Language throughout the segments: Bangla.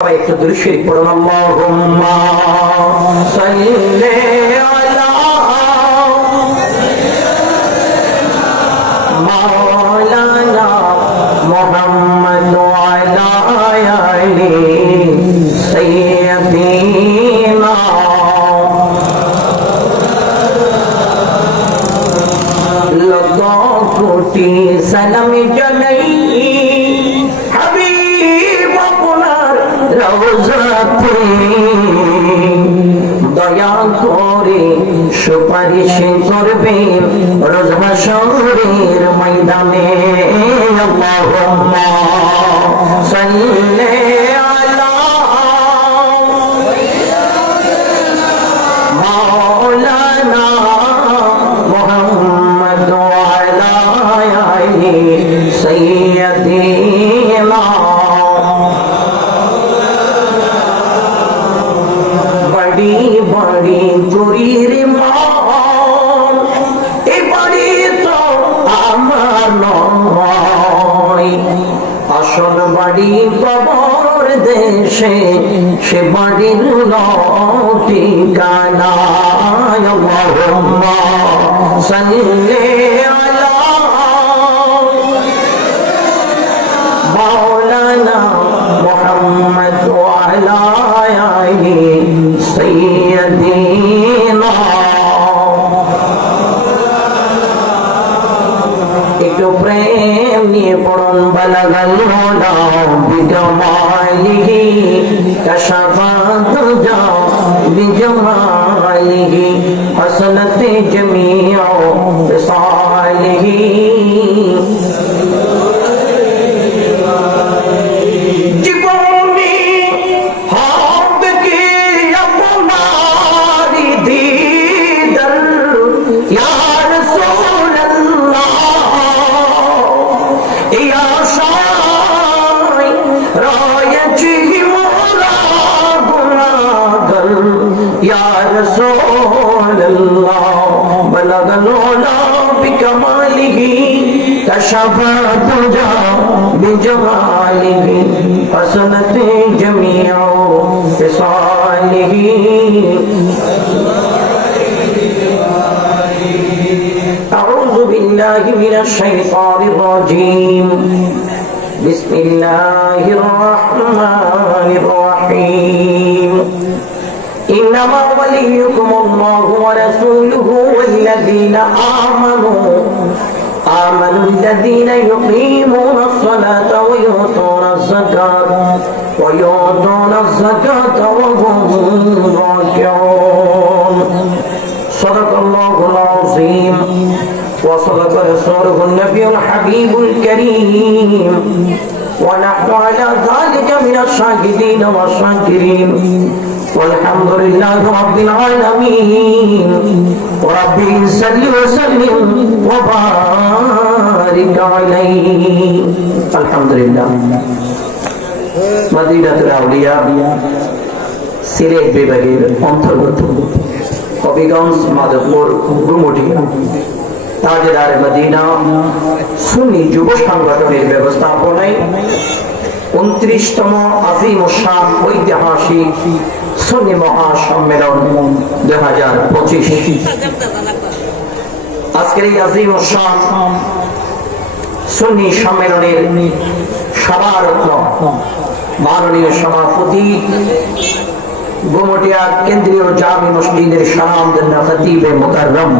একটু দুরূদ পড়ুন। আল্লাহুম্মা সাল্লি আলা মাওলানা মুহাম্মদ ওয়া আলা আলি সাইয়্যিদিনা লাখো কোটি সালাম জানাই দয়া করে সুপারিশ করবেন রোজ হাশরের ময়দানে। আল্লাহুম্মা সাল্লি আলা মাওলানা মুহাম্মদ ওয়া আলা আলি সাইয়্যিদিনা बड़ी गुरीर मान ए बड़ी तो आमार नय আসল বাড়ি কবর দেশে সে বাড়ির ঠিকানা। আল্লাহুম্মা সাল্লি আলা মাওলানা মুহাম্মদ ওয়া আলা আলি সাইয়্যিদিনা। একটু প্রেম নিয়ে পড়ুন। বালাগাল হুদা বিজামালিহি কাশাফা দুজা বিজামালিহি হাসানাত জামিউ বিসালিহি। या रसूल अल्लाह बलगल उला बिकमालिही कशफा दुजा बिजमालिही हसनत जमीउ फिसालिही। अऊज़ु बिल्लाहि मिनश शैतानिर रजीम बिस्मिल्लाहिर रहमानिर रहीम। इन्नमा वलियुकुमुल्लाहु व रसूलुहु वल्लज़ीना आमनु الذين يقيمون الصلاة ويؤتون الزكاة وهم راكعون صدق الله العظيم وصدق رسوله النبي الحبيب الكريم ونحن على ذلك من الشاهدين والشاكرين والحمد لله رب العالمين وربي صل وسلم وبارك عليه। الحمد لله। মদিনাতুল আউলিয়া সিলেট বিভাগের অন্তর্গত কবিগঞ্জ মাধবপুর গুমটিয়া তাজদার মদিনা সুন্নি যুব সংগঠনের ব্যবস্থাপনায় 29তম আজিম শান ঐতিহাসিক সুন্নি মহাসম্মেলন 2025। আজকের এই আজিম শান সুন্নি সম্মেলনের সভারত্ন মাননীয় সভাপতি গুমটিয়া কেন্দ্রীয় জামি মসজিদের শানামধন্য খতিবে মুকাররম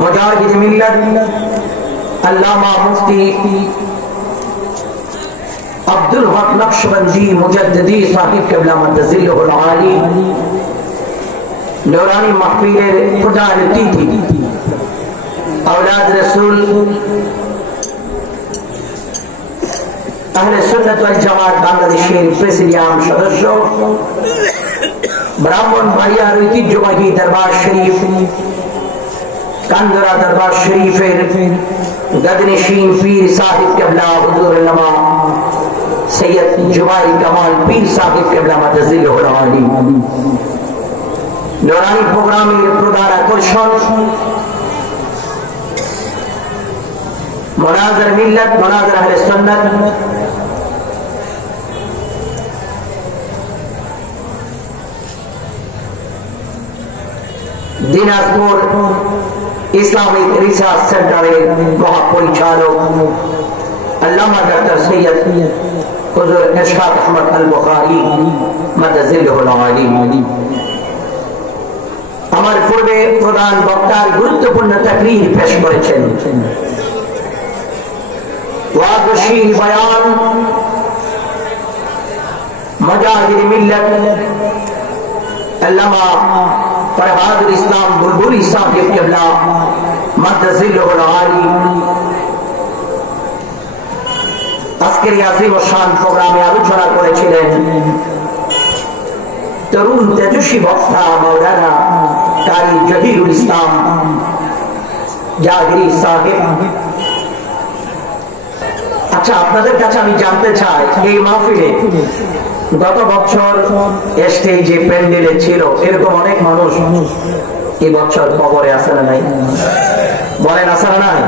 মুজাহিদ মিল্লাত আল্লামা মুফতি अब्दुल हक नक्शबंदी मुजद्दिदी साहिब क़िबला मदजिल्लुल आली नूरानी महफिलेर प्रधान अतिथि औलाद रसूल अहले सुन्नत वल जमात बांग्लादेशेर प्रेसिडियाम सदस्य ब्राह्मणबाड़ियार ঐতিহ্যবাহী दरबार शरीफ कांदरा दरबार शरीफेर गदनशीन पीर साहिब क़िबला हुजूर उलमा सैयद जुबाई कमाल पीर साहिब क़िबला मदजिल्लुल आली नूरानी प्रोग्रामेर प्रधान আকর্ষণ मुनाज़र मिल्लत मुनाज़र अहले सुन्नत দিনাজপুর ইসলামিক রিসার্চ সেন্টারের মহাপরিচালক আল্লামা ডক্টর সৈয়দ হুজুর ইশফাক আহমদ আল বুখারী মাদাজিলুল আলিম আমার পূর্বে প্রধান বক্তার গুরুত্বপূর্ণ তাকরীর পেশ করেছেন। ওয়াজশীল বয়ান মুজাহিদ মিল্লাত আল্লামা ফরহাদুল ইসলাম বুলবুলি সাহেব কিবলা মাদাজিলুল আলিম আজকের এই আজিম ও শান প্রোগ্রামে আলোচনা করেছিলেন তরুণ তেজস্বী বক্তা মাওলানা কারি জহিরুল ইসলাম জাহিরি সাহেব। আচ্ছা, আপনাদের কাছে আমি জানতে চাই, এই মাহফিলে গত বছর স্টেজে প্যান্ডেলে ছিল এরকম অনেক মানুষ এই বছর কবরে আছে না নাই? বলেন আছে না নাই?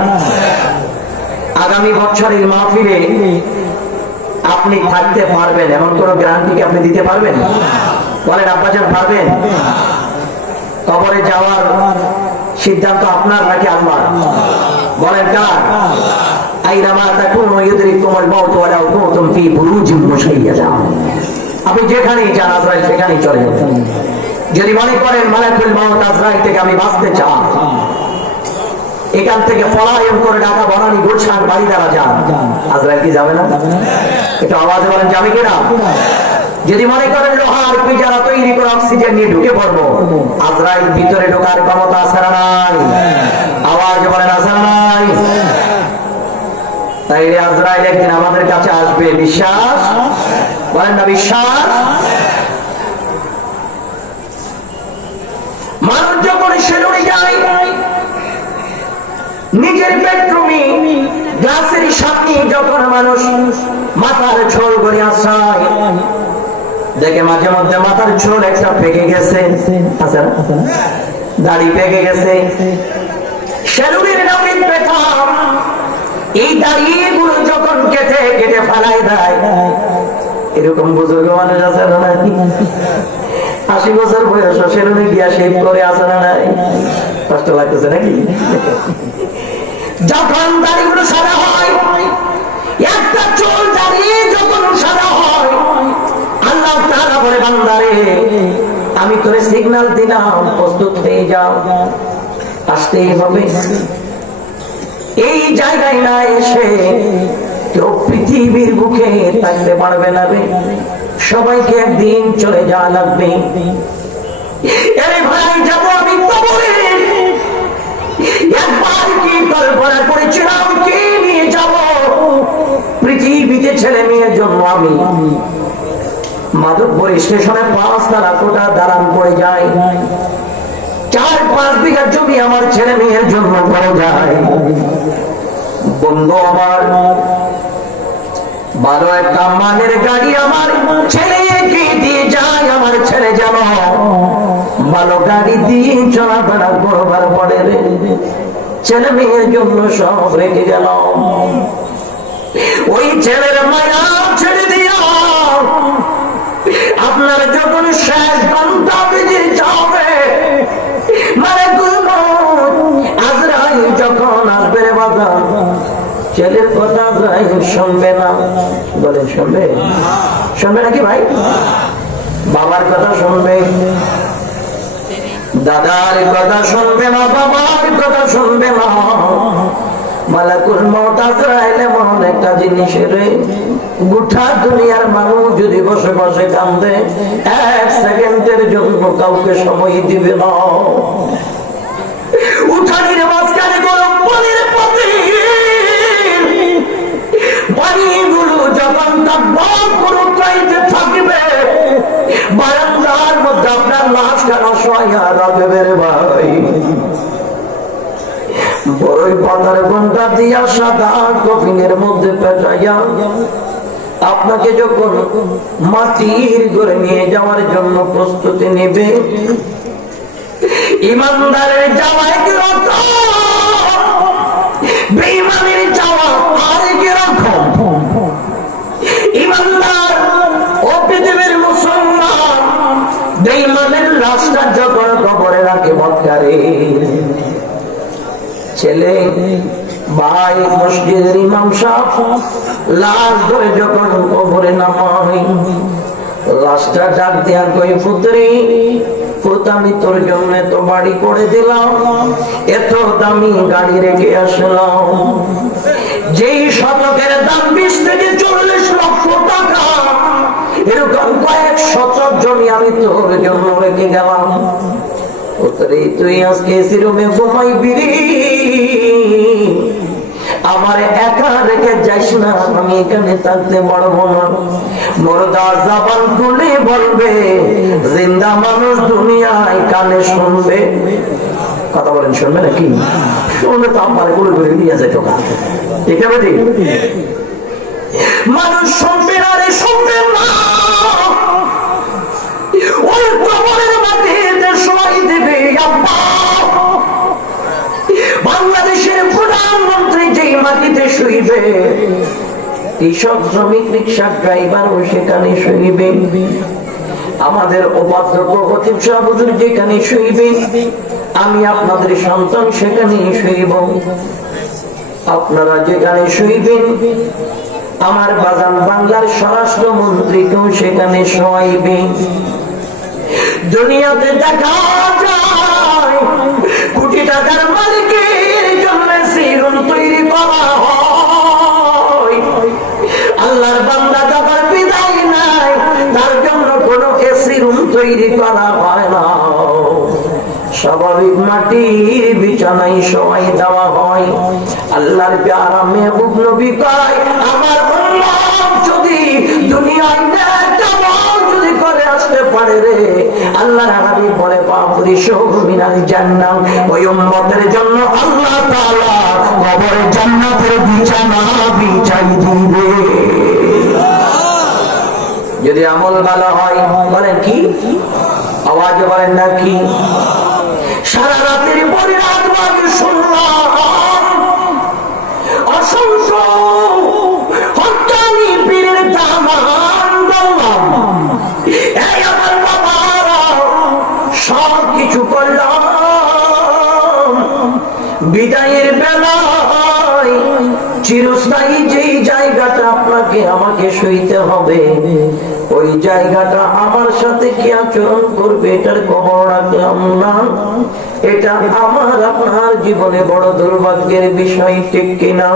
আগামী বছরের মাহফিলে আপনি থাকতে পারবেন এমন কোন গ্যারান্টি কি আপনি দিতে পারবেন? বলেন আব্বাজান পারবেন? কবরে যাওয়ার সিদ্ধান্ত আপনার নাকি আল্লাহর? বলেন কার? আইনামা তাকুনু ইউদরিকুমুল মাউত ওয়ালাউ কুনতুম ফি বুরুজিন মুশাইয়াদা। আপনি যেখানেই যান আজরাইল সেখানেই চলে যাবেন। যদি মনে করেন মালাকুল মাউত আজরাইল থেকে আমি বাঁচতে চাই, এখান থেকে পলায়ন করে ঢাকা বনানী গুলশান বাড়ি দ্বারা যান, আজরাইল কি যাবে না? একটু আওয়াজে বলেন যাবে কিনা? যদি মনে করেন লোহার পিজারা তৈরি করে অক্সিজেন নিয়ে ঢুকে পড়বো, আজরাইল ভিতরে ঢোকার ক্ষমতা আছে না নাই? আওয়াজে বলেন আছে না নাই? তাইলে আজরাইল একদিন আমাদের কাছে আসবে, বিশ্বাস বলেন না? বিশ্বাস। মানুষ যখন সেলুনে যায়, নিজের বেডরুমে গ্লাসের সামনে যখন মানুষ মাথার ছোল করে আসায়, দেখে মাঝে মধ্যে মাথার ছোল একটা পেকে গেছে, দাড়ি পেকে গেছে, সেলুনের নামে ব্যথা। এই দাড়িগুলো যখন কেটে কেটে ফালাই দেয়, এরকম বুজুর্গ মানুষ আছে না? 80 বছর বয়স সেলুনে গিয়া শেভ করে আসে না নাই? কষ্ট লাগতেছে নাকি? যখন দাড়িগুলো সাদা হয়, একটা চুল দাড়ি যখন সাদা হয়, আল্লাহ তাআলা বলে বান্দারে আমি তোরে সিগন্যাল দিলাম, প্রস্তুত হয়ে যাও, আসতেই হবে। এই জায়গায় না এসে কেউ পৃথিবীর বুকে থাকতে পারবে না রে, সবাইকে একদিন চলে যাওয়া লাগবে। আরে ভাই যাবো আমি কবরে, একবার কি কল্পনা করেছিলাম কে নিয়ে যাব? পৃথিবীতে ছেলে মেয়ের জন্য আমি মাধবপুর স্টেশনে 5 তালা কোটা দালান করে যাই, 4-5 বিঘা জমি আমার ছেলে মেয়ের জন্য পড়ে যায়। বন্ধু আমার ভালো একটা মানের গাড়ি আমার ছেলেকে দিয়ে যায়, আমার ছেলে যেন ভালো গাড়ি দিয়ে চলাফেরা করবার পরে ছেলে মেয়ের জন্য সব রেখে গেল। ওই ছেলের মায়া ছেড়ে দিয়া আপনার যখন শেষ ঘন্টা বেজে যাবে, মানে আজরাইল যখন আসবে রে বাবা, ছেলের কথা আজরাইল শুনবে না। বলে শুনবে? শুনবে নাকি ভাই? বাবার কথা শুনবে, দাদার কথা শুনবে না, বাবার কথা শুনবে না। মালাকুল মউত আজরাইল এমন একটা জিনিস রে, গোটা দুনিয়ার মানুষ যদি বসে বসে কান্দে, 1 সেকেন্ডের জন্য কাউকে সময় দিবে না। উঠানির মাঝখানে গরম পানির পথে পানিগুলো যখন থাকবে, বারান্দার মধ্যে আপনার লাশ কেন শোয়া রাখবে রে ভাই? বড়ই পাতার ঘন্টা দিয়া সাদা কফিনের মধ্যে পেঁচাইয়া আপনাকে যখন মাটির ঘরে নিয়ে যাওয়ার জন্য প্রস্তুতি নেবে, ইমানদারের যাওয়ায় কিরকম, বেঈমানের যাওয়া আর কিরকম? ইমানদার ও পৃথিবীর মুসলমান বেঈমানের লাশটা যখন কবরে রাখে, মক্কার রে। ছেলে ভাই মসজিদের ইমাম সাহেব লাশ ধরে যখন কবরে নামাই, লাশটা ডাক দিয়া কই পুত্রী, পুত আমি তোর জন্য তো বাড়ি করে দিলাম, এত দামি গাড়ি রেখে আসলাম, যেই শতকের দাম 20 থেকে 40 লক্ষ টাকা, এরকম কয়েক শতক জমি আমি তোর জন্য রেখে গেলাম। পুত্রী তুই আজকে সিরুমে ঘুমাইবি, আমার একা রেখে যাইস না, আমি এখানে থাকতে পারবো না। মুর্দা জবান খুলে বলবে, জিন্দা মানুষ দুনিয়ায় কানে শুনবে। কথা বলেন, শুনবে নাকি? শুনবে তো আমার গুলো করে নিয়ে যায় তোকা, ঠিক আছে? মানুষ শুনবে না রে, শুনবে না। ওই কবরের মাটিতে সবাই দেবে। বাংলাদেশের প্রধানমন্ত্রী যেই মাটিতে শুইবে, কৃষক শ্রমিক রিক্সা ড্রাইভারও সেখানে শুইবে, আমাদের অবাধ্যক্য খতিব সাহেব হুজুর যেখানে শুইবে, আমি আপনাদের সন্তান সেখানে শুইব, আপনারা যেখানে শুইবেন, আমার বাজান বাংলার স্বরাষ্ট্রমন্ত্রীকেও সেখানে শোয়াইবে। দুনিয়াতে দেখা যায় কোটি টাকার মালিকের জন্য সিরুম তৈরি করা হয়, আল্লাহর বান্দা যাবার বিদায় নাই, তার জন্য কোনো এসি রুম তৈরি করা হয় না, স্বাভাবিক মাটির বিছানায় শোয়াই দেওয়া হয়। আল্লাহর প্যারা মেহবুব নবী কয়, আমার উম্মত যদি দুনিয়ায় যদি করে আসতে পারে রে, আল্লাহর হাবিব বলে বাপুরি মিনাল জান্নাত, ওই উম্মতের জন্য আল্লাহ তাআলা কবরে জান্নাতের বিছানা বিছাই দিবে। যদি আমল ভালো হয়, বলেন কি আওয়াজ বলেন না কি? সারা রাতের পরে রাত বাজে শুনলাম অসংখ্য হত্যানি পীরের দামান বললাম, এই আমার বাবা সব কিছু করলাম, বিদায়ের বেলায় চিরস্থায়ী যেই জায়গাটা আপনাকে আমাকে সইতে হবে, ওই জায়গাটা আমার সাথে কি আচরণ করবে এটার খবর রাখলাম না। এটা আমার আপনার জীবনে বড় দুর্ভাগ্যের বিষয়, ঠিক কিনা?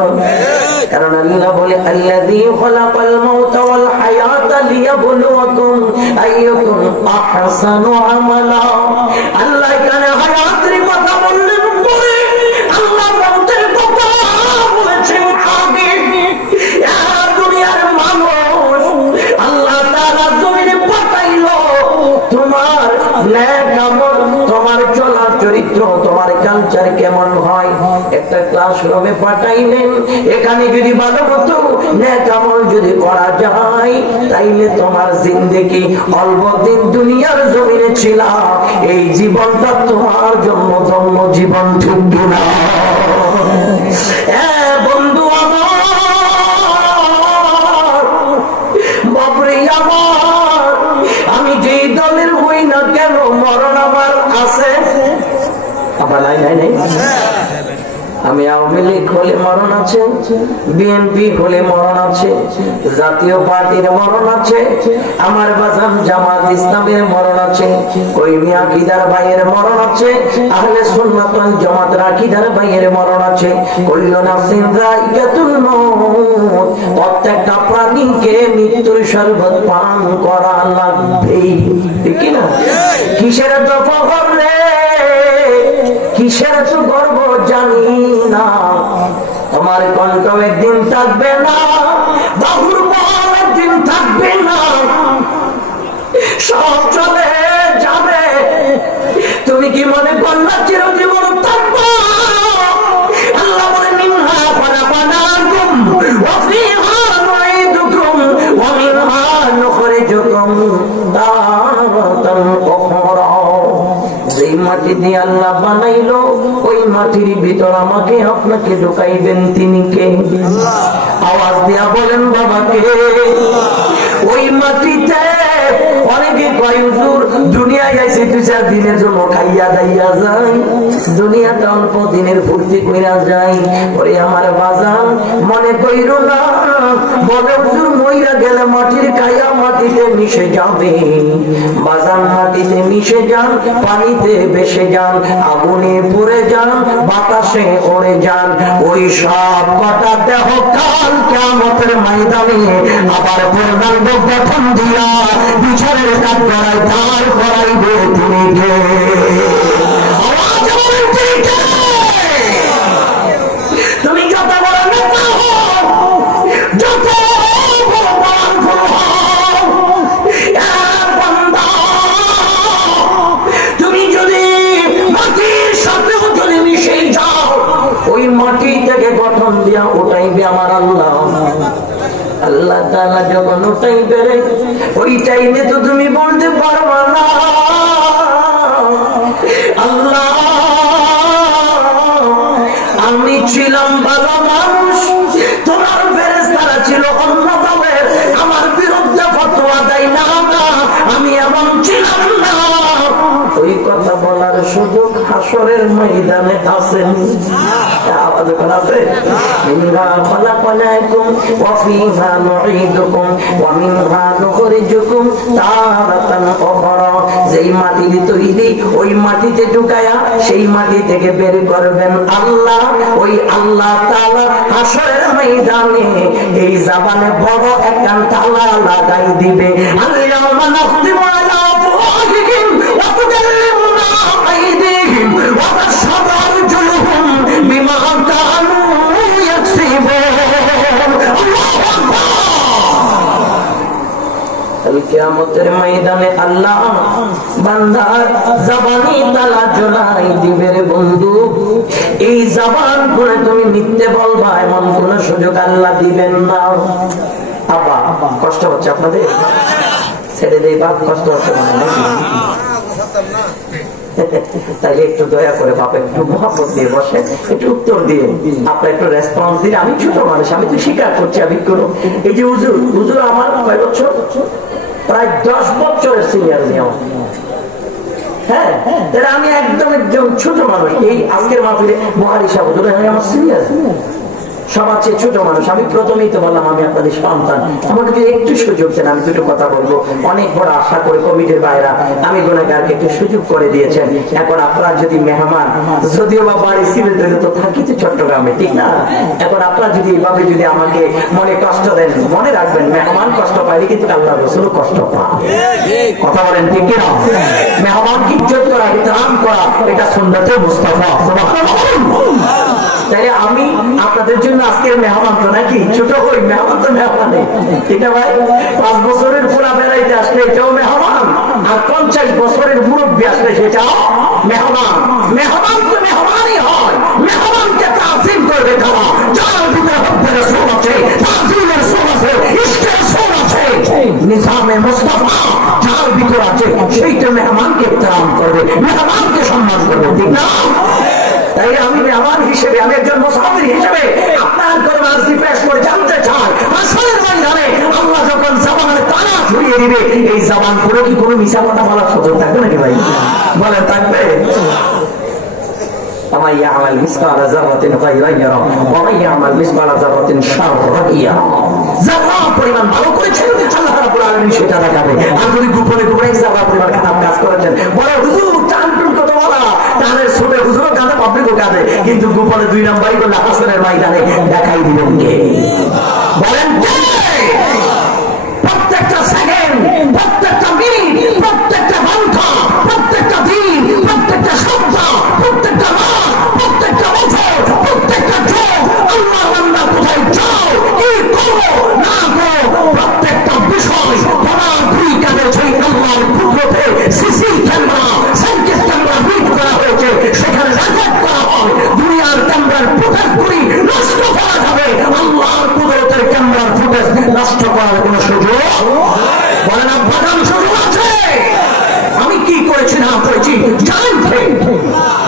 কারণ আল্লাহ বলে, আল্লাযী খালাকাল মাউতা ওয়াল হায়াতা লিয়াবলুয়াকুম আইয়ুকুম আহসানু আমালা। আল্লাহ এখানে হায়াতের কথা বললেন পরে, আল্লাহ মৌতের কথা বলেছেন আগে। দুনিয়ার মানুষ আল্লাহ তাআলা জমিনে পাঠাইলো তোমার নেক আমল, তোমার চলার চরিত্র, তোমার কালচার কেমন হয়, একটা ক্লাসরুমে পাঠাইলেন, এখানে যদি ভালো মতো নেক আমল যদি করা যায়, তাইলে তোমার জিন্দেগি অল্প দিন দুনিয়ার জমিনে ছিল, এই জীবনটা তোমার জন্য ধন্য জীবন, ঠিক না? বন্ধু আমার, বাপরে আমার, আমি যেই দলের হই না কেন, মরণ আমার আছে। আবার নাই নাই নাই, আমি আওয়ামী লীগ হলে মরণ আছে, বিএনপি হলে মরণ আছে, জাতীয় পার্টির মরণ আছে, আমার বাজান জামাত ইসলামের মরণ আছে, কইমি আকীদার ভাইয়ের মরণ আছে, আহলে সুন্নাত ওয়াল জামাতের আকীদার ভাইয়ের মরণ আছে। কুল্লু নাফসিন যায়িকাতুল মউত, প্রত্যেকটা প্রাণীকে মৃত্যুর শরবত পান করা লাগবেই, ঠিক না? কিসের এত ফখর রে, কিসের এত গর্ব জানি না, তোমার কণ্ঠ একদিন থাকবে না, বাহুর বল একদিন থাকবে না, সব চলে যাবে। তুমি কি মনে করলা চিরজীবন থাকবো? আল্লাহ বলে, মিনহা খলাকনাকুম ওয়া ফিহা নুঈদুকুম ওয়া মিনহা নুখরিজুকুম তারাতান উখরা। যেই মাটি দিয়ে আল্লাহ বানাইলো, ওই মাটির ভিতর আমাকে আপনাকে ঢুকাইবেন তিনি কে? আওয়াজ দিয়া বলেন বাবা কে? ওই মাটিতে অনেকে কয় হুজুর দুনিয়ায় গেছি 2-4 দিনের জন্য খাইয়া দাইয়া যাই, দুনিয়াটা অল্প দিনের ফুর্তি কইরা যাই। ওরে আমার বাজান মনে কইর না, বলে হুজুর মইরা গেলে মাটির কায়া মাটিতে মিশে যাবে। বাজান মাটিতে মিশে যান, পানিতে ভেসে যান, আগুনে পুড়ে যান, বাতাসে ওড়ে যান, ওই সব কটা দেহ কাল কিয়ামতের ময়দানে আবার পূর্ণাঙ্গ গঠন দিয়া বিচারের কাজ করায় দাঁড় করাইবে তিনি কে? তুমি যত বড় নেতা হও, যত তুমি যদি মাটির সাথেও যদি মিশে যাও, ওই মাটি থেকে গঠন দিয়া ওটাইবে আমার আল্লাহ। আল্লাহ তাআলা যখন উঠাইবে ওই টাইমে তো তুমি বলতে পারবা না আল্লাহ আমি ছিলাম ভালো মানুষ, তোমার ফেরেশতারা ছিল অন্য দলের, আমার বিরুদ্ধে ফতোয়া দেয় না, আমি এমন ছিলাম না। ওই কথা বলার সুযোগ হাসরের ময়দানে আসেন। আওয়াজ আছে, মিনহা খালাকনাকুম ওয়া ফিহা নুঈদুকুম ওয়া মিনহা নুখরিজুকুম তারাতান উখরা। যেই মাটিতে তৈরি ওই মাটিতে ঢুকায়া সেই মাটি থেকে বের করবেন আল্লাহ। ওই আল্লাহ তাআলা হাসরের ময়দানে এই জবানে বড় একখান তালা লাগাই দিবে। আল-ইয়াওমা নাখতিমু আলা আফওয়াহিহিম ওয়া তুকাল্লিমুনা আইদিহিম ওয়া তাশহাদু আরজুলুহুম বিমা কানু ইয়াকসিবুন। আল্লাহু আকবার। কাল কিয়ামতের ময়দানে আল্লাহ বান্দার জবানি তালা জ্বলাই দিবে রে বন্ধু। এই জবান করে তুমি মিথ্যে বলবা এমন কোন সুযোগ আল্লাহ দিবেন না। আব্বা কষ্ট হচ্ছে আপনাদের? ছেড়ে দেই বাপ, কষ্ট হচ্ছে তাহলে একটু দয়া করে বাপ একটু মহব্বত দিয়ে বসে, একটু উত্তর দিয়ে আপনার একটু রেসপন্স দিয়ে। আমি ছোট মানুষ, আমি তো স্বীকার করছি আমি কোনো, এই যে হুজুর হুজুর আমার কয় বছর, প্রায় 10 বছরের সিনিয়র নিয়ম। হ্যাঁ, তাহলে আমি একদম ছোট মানুষ। এই আজকের মাহফিলে বুখারী সাহেব হুজুর আমি আমার সিনিয়র, সবার চেয়ে ছোট মানুষ। আমি প্রথমেই তো বললাম আমি আপনাদের সন্তান, আমাকে যদি একটু সুযোগ দেন আমি দুটো কথা বলবো। অনেক বড় আশা করে কমিটির বাইরা আমি গুনাহগারকে একটু সুযোগ করে দিয়েছেন। এখন আপনার যদি মেহমান, যদিও বা বাড়ি সিলেট তো থাকি তো চট্টগ্রামে, ঠিক না? এখন আপনার যদি এভাবে যদি আমাকে মনে কষ্ট দেন, মনে রাখবেন মেহমান কষ্ট পাইলে কিন্তু আল্লাহ রাসূলও কষ্ট পায়। কথা বলেন ঠিক কিনা? মেহমানকে ইজ্জত করা, ইহতরাম করা, এটা সুন্নতে মুস্তাফা। তাই আমি আপনাদের জন্য আজকের মেহমান তো নাকি ছোট হই, মেহমান তো মেহমানে, ঠিক না ভাই? 5 বছরের পোলা বেড়াইতে আসলে এটাও মেহমান, আর 50 বছরের মুরব্বী আসলে সেটাও মেহমান। মেহমান তো মেহমানই হয়, মেহমানকে তাজিম করবে কারা? যার ভিতরে হব্বে রাসূল আছে, তাজিমের রাসূল আছে, ইশকে রাসূল আছে, নিজামে মুস্তাফা যার ভিতরে আছে, সেইটা মেহমানকে ইহতরাম করবে, মেহমানকে সম্মান করবে, ঠিক না? তাই আমি মেহমান হিসেবে, আমি একজন মুসাফির হিসেবে আপনার দরবারে আরজি পেশ করে জানতে চাই, হাসরের ময়দানে আল্লাহ যখন জবানের তালা ঝুলিয়ে দিবে, এই জবান পুরো কি কোনো মিছা কথা বলার সুযোগ থাকবে নাকি ভাই? বলেন থাকবে? ومن يعمل مثقال ذرة خيرا يره ومن يعمل مثقال ذرة شرا يره। যারা পরিমাণ ভালো করেছেন আল্লাহ রাব্বুল আলামিন সেটা দেখাবে, আর যদি গোপনে গোপনে যারা পরিমাণ খারাপ কাজ করেছেন, বলে হুজুর টানটুন কত বলা, টানের ছোটে হুজুরও কাঁদে, পাবলিকও কাঁদে, কিন্তু গোপনে 2 নাম্বারই করলে হাসরের ময়দানে দেখাই দিবেন কে? বলেন কে? প্রত্যেকটা সেকেন্ড, প্রত্যেকটা মিনিট, প্রত্যেকটা ঘন্টা, প্রত্যেকটা দিন, প্রত্যেকটা সপ্তাহ, প্রত্যেকটা মাস, প্রত্যেকটা বছর, প্রত্যেকটা যোগ আল্লাহ বান্দা কোথায় যাও, কি করো না করো, প্রত্যেকটা বিষয় তোমার 2 কানে সেই আল্লাহর কুদরতে CC camera, circuit camera fit করা হয়েছে, সেখানে রেকর্ড করা হয়। দুনিয়ার ক্যামেরার ফুটেজ পুরি নষ্ট করা যাবে, আল্লাহর কুদরতের ক্যামেরার ফুটেজ নষ্ট করার কোনো সুযোগ বলেন আব্বাজান সুযোগ আছে? আমি কি করেছি না করেছি জানতে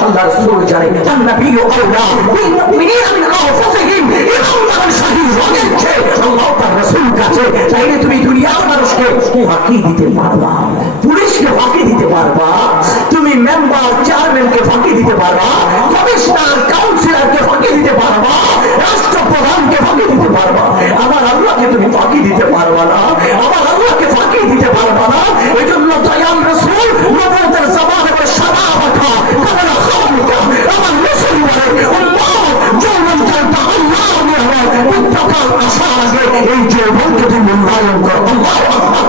আল্লাহ রাসূল জানেন। নবী ও আল্লাহ বিল মুমিনিনা মিন আনফুসিহিম ইমাম শাহীদ হয়েছে, আল্লাহ তার রাসূল কাছে, চাইলে তুমি দুনিয়ার মানুষকে ফাঁকি দিতে পারবা, পুলিশকে ফাঁকি দিতে পারবা, তুমি মেম্বার চেয়ারম্যানকে ফাঁকি দিতে পারবা, কমিশনার কাউন্সিলরকে ফাঁকি দিতে পারবা, রাষ্ট্রপ্রধানকে ফাঁকি দিতে পারবা। আমার আল্লাহকে তুমি ফাঁকি দিতে পারবা না, আমার আল্লাহকে ফাঁকি দিতে পারবা না। এই জন্য দয়াল রাসূল নবুয়তের জবানে বলে শাবাবাকা কাবলা খামিকা, আমার রাসূল বলে উম্মাহ যৌবন কালটা আল্লাহ নিয়ামত মুত্তাকাল আশা আগে এই যৌবনকে তুই মূল্যায়ন কর। আল্লাহু আকবার।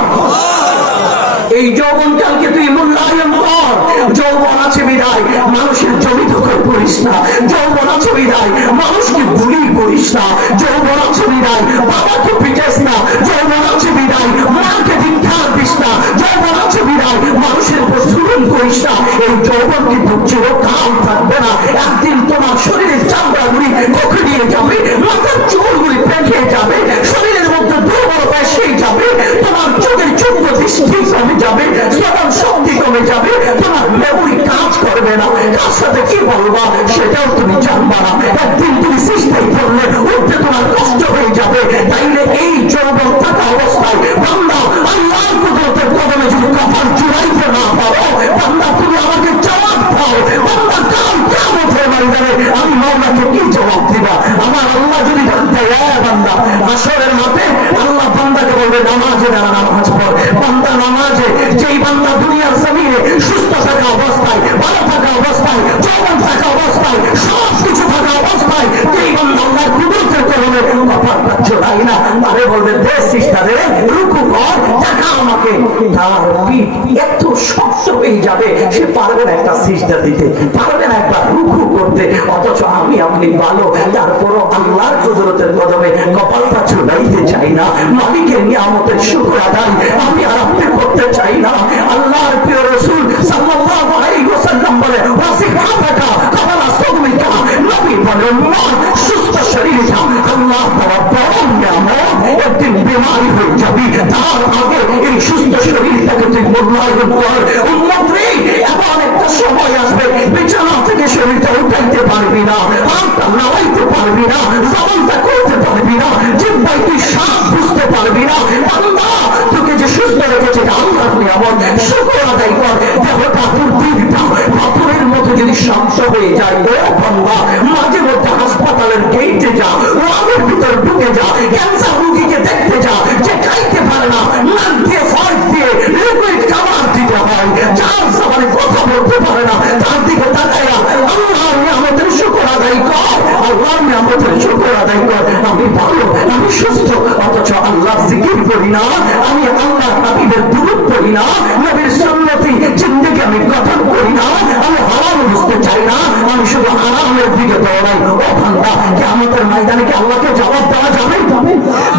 এই যৌবনকালকে তুই মূল্যায়ন কর। যৌবন আছে বিদায় মানুষের জমি দখল করিস না, যৌবন আছে বিদায় মানুষকে গুলি করিস না, যৌবন আছে বিদায় বাবাকে পিটাইস না, যৌবন আছে বিদায় মাকে ধিক্কার দিস না, যৌবন আছে বিদায় মানুষের উপর জুলুম করিস না। এই যৌবন কিন্তু চিরকাল থাকবে না। একদিন তোমার শরীরের চামড়াগুলি কখে নিয়ে যাবে, মাথার চুলগুলি পেঁচিয়ে যাবে, শরীরের মধ্যে দুর্বলতা এসে যাবে, তোমার চোখের চোখ দৃষ্টি কমে যাবে, শ্রবণ শক্তি কমে যাবে, তোমার মেমোরি কাজ করবে না, কার সাথে কি বলবা সেটাও তুমি জানবা না। একদিন তুমি সৃষ্টি করলে উঠতে তোমার কষ্ট হয়ে যাবে। তাইলে এই যৌবন থাকা অবস্থায় বান্দা আল্লাহর কুদরতের কদমে যদি কপাল চূড়াইতে না পারো, বান্দা তুমি আমাকে জবাব দাও। বান্দা কাল কিয়ামত হয়ে যাবে, আমি মাওলাকে কি জবাব দিবা? আমার আল্লাহ যদি জানতে বান্দা হাসরের মাঠে আল্লাহ বান্দাকে বলবে নামাজে দাঁড়া, নামাজ পড়। বান্দা নামাজে, যেই বান্দা দুনিয়ার জমিনে সুস্থ থাকা অবস্থায়, ভালো থাকা অবস্থায়, যৌবন থাকা অবস্থায়, সব কিছু থাকা অবস্থায় যেই বান্দা আল্লাহর কুদরতের কদমে কপালটা চড়াই না, তারে বলবে দে সিজদা দে, রুকু কর, দেখা আমাকে। তার পিঠ এত শক্ত হয়ে যাবে সে পারবে না একটা সিজদা দিতে, পারবে না একটা রুকু করতে। অথচ আমি আপনি ভালো, তারপরও আল্লাহর কুদরতের কদমে কপালটা চড়াইতে চাই না। মালিকের নিয়ামতের শুকর আদায় আমি আর আপনি করতে চাই না। আল্লাহর প্রিয় রাসূল সাল্লাল্লাহু আলাইহি ওয়াসাল্লাম বলে ওয়াসিফাতাকা কামালা সুমিকা, নবী বলেন না সুস্থ শরীরটা আল্লাহ তাআলা বড় নিয়ামত। একদিন বিমারি হয়ে যাবি, তার আগে এই সুস্থ শরীরটাকে তুই মূল্যায়ন কর। উম্মত রে, এমন একটা সময় আসবে বিছানা থেকে শরীরটা উঠাইতে পারবি না, হাতটা নাড়াইতে পারবি না, জবানটা করতে পারবি না, জিহ্বায় তুই শ্বাস বুঝতে পারবি না। বান্দা তোকে যে সুস্থ রেখেছে আল্লাহর নিয়ামত, শুকর আদায় কর। দেহটা তোর দিলটা পাথরের মতো যদি শক্ত হয়ে যায়, ও বান্দা মাঝে মধ্যে হাসপাতালের গেটে যা, ওয়ার্ডের ভিতর ঢুকে যা, ক্যান্সার রোগীকে দেখতে যা, যে খাইতে পারে না, নাক দিয়ে ফাঁস দিয়ে লিকুইড খাবার দিতে হয়, যার সবাই কথা বলতে পারে না, তার দিকে তাকায়া আল্লাহর নিয়ামতের শুকর আদায় কর, আল্লাহর নিয়ামতের শুকর আদায় কর। আমি ভালো, আমি সুস্থ, অথচ আল্লাহ জিকির করি না, আমি আল্লাহ হাবিবের দুরূদ পড়ি না, নবীর সুন্নতি জিন্দেগি আমি গঠন করি না, আমি হারাম বুঝতে চাই না, আমি শুধু হারামের দিকে দৌড়াই। ও বান্দা, কিয়ামতের ময়দানে কি আল্লাহকে জবাব দেওয়া যাবে?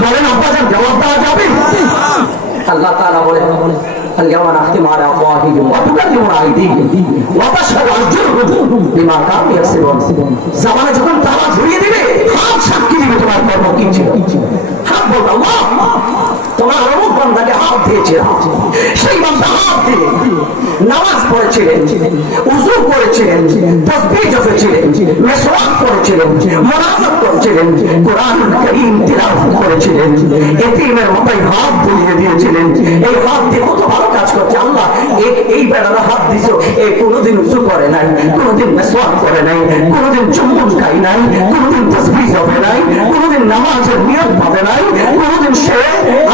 বলেন আব্বাজান, জবাব দেওয়া যাবে? আল্লাহ তাআলা বলে اليوم نختم على أفواههم وتكلمنا أيديهم وتشهد أرجلهم بما كانوا يكسبون। জামানে যখন তারা ঘুরিয়ে দিবে, হাত সাক্ষী দিবে তোমার কর্ম কি ছিল। হাত বলবে আল্লাহ তোমার অমুক বান্দাকে হাত দিয়েছিলাম, সেই বান্দা হাত দিয়ে নামাজ পড়েছিলেন, উযু করেছিলেন, তাসবিহ জপেছিলেন, মিসওয়াক করেছিলেন, মুনাজাত করেছিলেন, কোরআনুল কারীম তিলাওয়াত করেছিলেন, এতিমের মাথায় হাত বুলিয়ে দিয়েছিলেন। এই হাত দিয়ে কত ভালো কাজ করছে। আল্লাহ এই বেড়ারা হাত দিছো, এ কোনোদিন উযু করে নাই, কোনোদিন মিসওয়াক করে নাই, কোনোদিন চুম্বন খাই নাই, কোনোদিন তাসবিহ জপে নাই, কোনোদিন নামাজের নিয়ত ভাবে নাই, কোনোদিন সে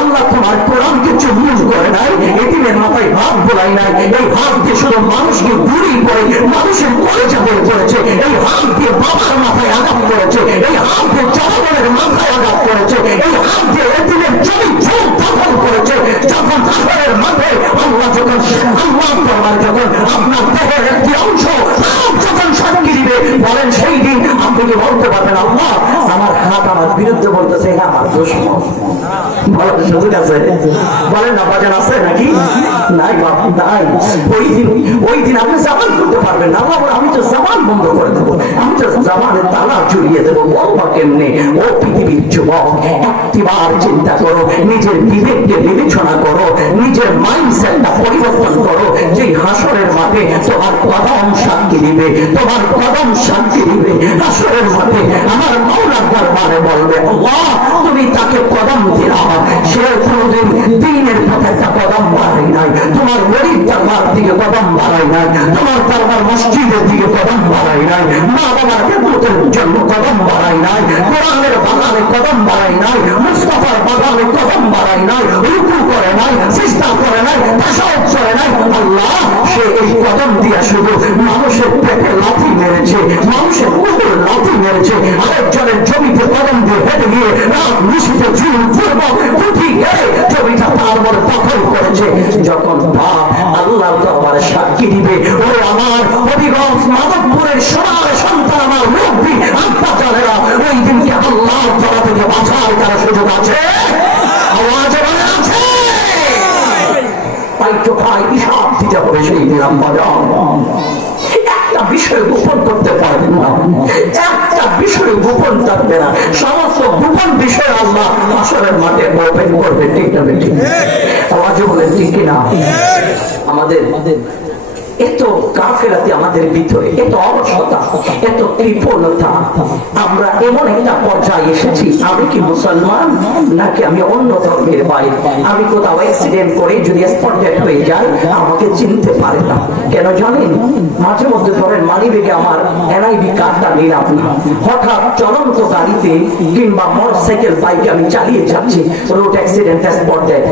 আল্লাহ তোমার কোরআনকে চুম্বন করে নাই, এতিমের মাথায় হাত বোলাই নাই। এই হাত দিয়ে শুধু মানুষকে গুলি করে মানুষের কলেজে বলে পড়েছে, এই হাত দিয়ে বাবার মাথায় আঘাত করেছে, এই হাত দিয়ে জনগণের মাথায় আঘাত করেছে, এই হাত দিয়ে এতিমের জমি ঝোঁক দখল করেছে। যখন হাসরের মাঠে আল্লাহ যখন আল্লাহ তোমার যখন আপনার দেহের একটি অংশ যখন সাক্ষী দিবে, বলেন সেই দিন আপনি কি বলতে পারবেন আল্লাহ আমার হাত আমার বিরুদ্ধে বলতেছে, হ্যাঁ আমার দুশমন? বলেন সুযোগ আছে? বলেন না বাজান আছে নাকি? নাই বাবা নাই। ওই দিন আপনি জামান করতে পারবেন না। আল্লাহ আমি তো জামান বন্ধ করে দেবো, আমি তো জামানের তালা ঝুলিয়ে দেবো। বলবো কেমনে? ও পৃথিবীর যুবক, একটিবার চিন্তা করো, নিজের বিবেককে বিবেচনা করো, নিজের মাইন্ডসেটটা পরিবর্তন করো। যে হাসরের মাঠে তোমার কদম সাক্ষী দিবে, তোমার কদম সাক্ষী দিবে। হাসরের মাঠে আমার মাওলার দরবারে বলবে আল্লাহ তুমি তাকে কদম দিলা, সে কোনদিন দ্বীনের পথে একটা কদম বাড়াই নাই, তোমার গরিব দরবার দিকে কদম বাড়াই নাই, তোমার দরবার মসজিদের দিকে কদম বাড়াই নাই, মা বাবার খেদমতের জন্য কদম বাড়াই নাই, কোরআনের বাগানে কদম বাড়াই নাই, মুস্তাফার বাগানে কদম বাড়াই নাই, রুকু করে নাই, সিজদা করে নাই, তাশাহুদ করে নাই। আল্লাহ সে এই কদম দিয়া শুধু মানুষের পেটে লাথি মেরেছে, মানুষের কুকুর লাথি মেরেছে, আরেকজনের জমিতে কদম দিয়ে হেঁটে গিয়ে রাত নিশিতে চুল পূর্বক কুঠি গেড়ে জমিটা তার মনে দখল করেছে। যখন বাপ আল্লাহ দরবারে সাক্ষী দিবে, ওরে আমার হবিগঞ্জ মাধবপুরের সোনার সন্তান, আমার মুরব্বী আব্বা জানেরা, ওই দিনকে আল্লাহ তরফ থেকে বাঁচার কারো সুযোগ আছে, আওয়াজ আছে, পাই হিসাব দিতে হবে সেই দিন। আম্মা একটা বিষয় গোপন করতে পারবেন না, একটা বিষয় গোপন থাকবে না, সমস্ত গোপন বিষয় আল্লাহ আসরের মাঠে ওপেন করবে। ঠিক না বেঠিক? আওয়াজ বলেন ঠিক কিনা? আমাদের এত কাফেরাতে আমাদের ভিতরে এত অলসতা, এত কৃপণতা, আমরা এমন একটা পর্যায়ে এসেছি, আমি কি মুসলমান নাকি আমি অন্য ধর্মের ভাই? আমি কোথাও অ্যাক্সিডেন্ট করে যদি স্পটডেড হয়ে যায় আমাকে চিনতে পারে না। কেন জানেন? মাঝে মধ্যে ধরেন মানিব্যাগে আমার এনআইডি কার্ডটা নিলাম না, হঠাৎ চলন্ত গাড়িতে কিংবা মোটরসাইকেল বাইকে আমি চালিয়ে যাচ্ছি, রোড অ্যাক্সিডেন্ট স্পটডেড,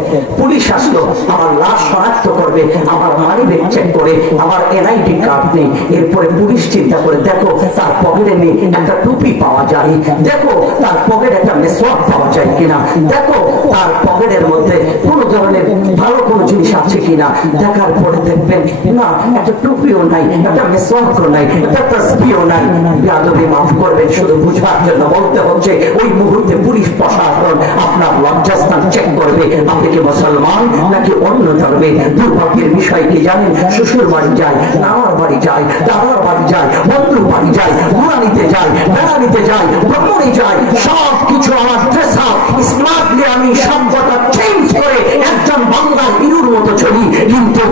পুলিশ আসলো, আমার লাশ শনাক্ত করবে, আমার মানিব্যাগ চেক করে আমার এনআইডি কার্ড নেই। এরপরে পুলিশ চিন্তা করে, দেখো তার পকেটে নেই একটা টুপি পাওয়া যায়, দেখো তার পকেটে একটা মেসওয়াক পাওয়া যায় কিনা, দেখো তার পকেটের মধ্যে কোন ধরনের ভালো কোন জিনিস আছে কিনা। দেখার পরে দেখবেন না, একটা টুপিও নাই, একটা মেসওয়াকও নাই, একটা তাসবিহও নাই। বেয়াদবি মাফ করবেন, শুধু বুঝবার জন্য বলতে হচ্ছে, ওই মুহূর্তে পুলিশ প্রশাসন আপনার লজ্জাস্থান চেক করবে, আপনি কি মুসলমান নাকি অন্য ধর্মে। দুর্ভাগ্যের বিষয় কি জানেন? শ্বশুর বাড়ি যায়, নানার বাড়ি যায়, দাদার বাড়ি যায়, বন্ধুর বাড়ি যায়, ঘোরা নিতে যায়, বেড়া নিতে যায়, ভ্রমণে যায়, সব কিছু আমার ড্রেস আপ স্মার্টলি আমি সবটা চেঞ্জ করে একজন বাংলার হিরোর মতো চলি। কিন্তু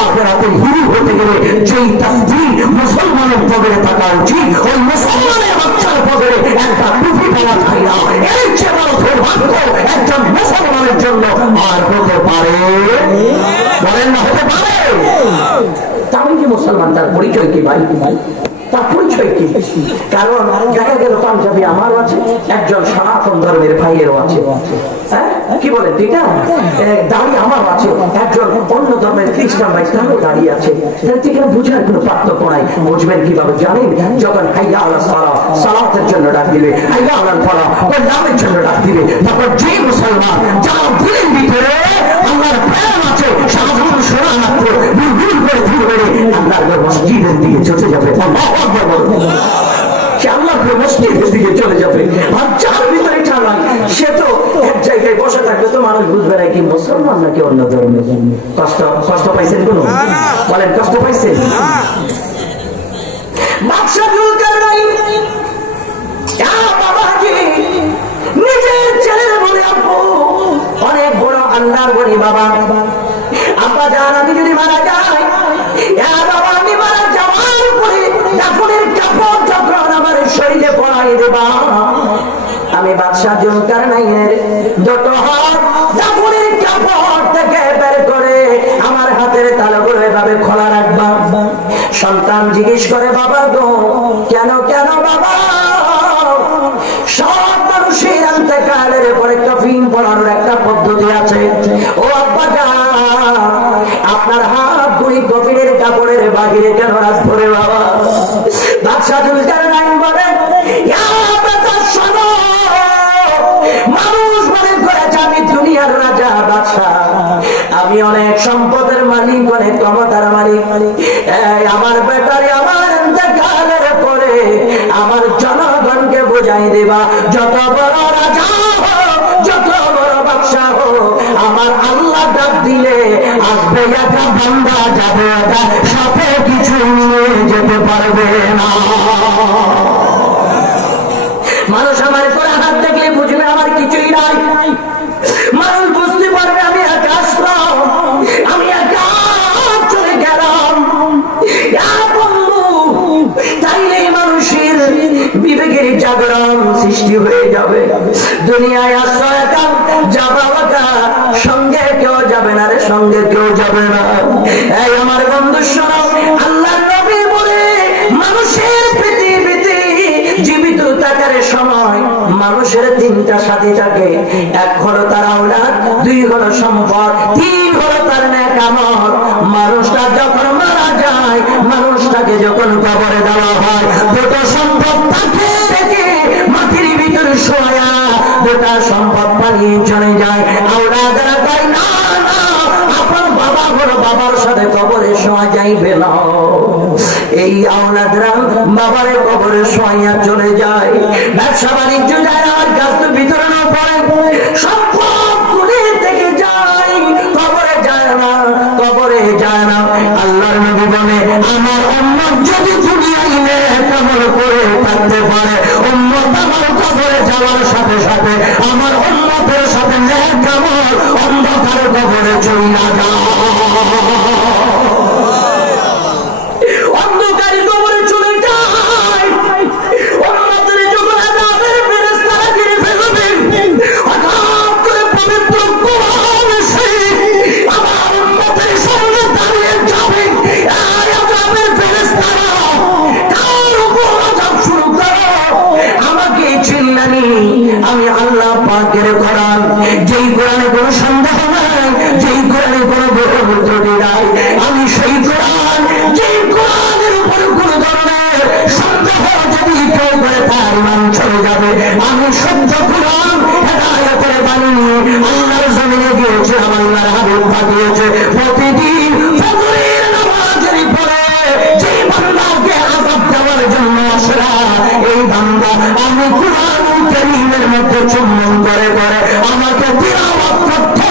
আখিরাতের হিরো হতে গেলে যেই তাসবিহ মুসলমানের পকেটে থাকা উচিত, ওই মুসলমানের বাচ্চার পকেটে একটা টুপি পাওয়া যায় না। এর চেয়ে বড় দুর্ভাগ্য একজন মুসলমানের জন্য আর হতে পারে? বলেন না, হতে পারে? তাহলে কি মুসলমান, তার পরিচয় কি ভাই? তার পরিচয় কি? কারণ দেখা গেল পাঞ্জাবি আমারও আছে, একজন সনাতন ধর্মের ভাইয়েরও আছে, কি বলে ঠিক না? দাড়ি আমারও আছে, একজন অন্য ধর্মের খ্রিস্টান ভাই তারও দাঁড়িয়ে আছে। সেখানে বুঝার কোনো পার্থক্য নাই। বুঝবেন কিভাবে জানেন? যখন হাইয়া আলাস সালাহ, সালাতের জন্য ডাক দিবে, হাইয়া আলাল ফালাহ, ওই নামের জন্য ডাক দিবে, তখন যে মুসলমান যার দিলের ভিতরে আল্লাহর প্রেম আছে, সাধারণ শোনা মাত্র গুড় করে ধীরে ধীরে আল্লাহর মসজিদের দিকে চলে যাবে, আল্লাহর মসজিদের দিকে চলে যাবে। আর যার ভিতরে ঠান্ডা, সে তো এক জায়গায় বসে থাকবে, তো মানুষ বুঝবে না কি মুসলমান নাকি অন্য ধর্মের। কষ্ট পাইছেন কোন? বলেন কষ্ট পাইছেন? নিজের ছেলের বলে আপু অনেক বড় আল্লাহর বলি, বাবা আব্বা জান আমি যদি মারা যাই, বাবা আমি মারা যাওয়ার পরে কাপড়ের কাপড় যখন আমার শরীরে পরাই দেবা, আমি বাদশাহ জুলকারনাইনের দুটো হাত কাপড়ের কাপড় থেকে বের করে আমার হাতের তালুগুলো এভাবে খোলা রাখবা। সন্তান জিজ্ঞেস করে, বাবা গো কেন কেন বাবা? সব মানুষের ইন্তেকালের পরে কাফিন পরানোর একটা পদ্ধতি আছে। ও আব্বা জান, আপনার হাত দুই কফিনের কাপড়ের বাহিরে কেন রাখবো রে বাবা? বাদশাহ জুলকারনাইন বলে, মানুষ মনে করেছে আমি দুনিয়ার রাজা বাদশাহ, আমি অনেক সম্পদের মালিক, অনেক ক্ষমতার মালিক। আমার বেটারে আমার ইন্তেকালের পরে আমার জনগণকে বোঝাই দেবা, যত বড় রাজা হোক, যত বড় বাদশাহ হোক, আমার আল্লাহ ডাক দিলে আসবে একটা বান্দা, যাবে একটা সাথে কিছু নিয়ে যেতে পারবে না। মানুষ আমার করে হাত দেখলে বুঝবে আমার কিছুই নাই। মানুষ বুঝতে পারবে আমি একা আসলাম, আমি একা চলে গেলাম। তাইলে মানুষের বিবেকের জাগরণ সৃষ্টি হয়ে যাবে। দুনিয়ায় আসছো একা, যাবা একা, সঙ্গে কেউ যাবে না রে, সঙ্গে কেউ যাবে না। এই আমার বন্ধু শোনো, আল্লাহর নবী বলে মানুষের পৃথিবীতে জীবিত থাকার সময় মানুষের তিনটা সাথী থাকে। এক হলো তার আওলাদ, দুই হলো সম্পদ, তিন হলো তার নেক আমল। মানুষটা যখন মারা যায়, মানুষটাকে যখন কবরে দেওয়া হয়, দুটো সম্পদ তাকে রেখে মাটির ভিতরে শোয়া, দুটা সম্পদ পালিয়ে চলে যায়। আওলাদরা কয় না না, আপনার বাবা হলো, বাবার সাথে কবরে শোয়া যাইবে না। এই আওলাদরা বাবারে কবরে শোয়া চলে যায়। ব্যবসা বাণিজ্য যায় না, গাছ ভিতরে না পড়ে, সম্পদ গুলি থেকে যায়, কবরে যায় না, কবরে যায় না। আল্লাহর নবী বলে আমার উম্মত যদি দুনিয়ায় নেকামল করে থাকতে পারে, উম্মত আমার কবরে যাওয়ার সাথে সাথে আমার উম্মতের সাথে নেকামল অন্ধকার কবরে চলে যায়। অন্ধকার কবরে চলে যায়। উম্মতের যখন আযাবের ফেরেশতারা ঘিরে ফেলবে, হঠাৎ করে পবিত্র কোরআন এসে আমার উম্মতের সামনে দাঁড়িয়ে যাবে। এই আযাবের ফেরেশতারা কার উপর আযাব শুরু করো? আমাকে চিল্লানি, আমি আল্লাহ পাকের কোরআন, যেই কোরআনে কোনো সন্দেহ নাই, যেই কোরআনে কোনো ত্রুটি নাই, আমি সেই কোরআন, যেই কোরআনের উপর কোনো ধরনের সন্দেহ যদি কেউ করে তার ইমান চলে যাবে। আমি সত্য কোরআন হেদায়েতের বাণী আল্লাহর জমিনে গিয়েছে, আল্লাহর হাবিব পাঠিয়েছে। প্রতিদিন ফজরের নামাজের পরে যে বান্দাকে আযাব দেওয়ার জন্য আসে, এই বান্দা আমি কোরআন কারীমের মধ্যে চুম্বন করে করে আমাকে তিলাওয়াত করতে,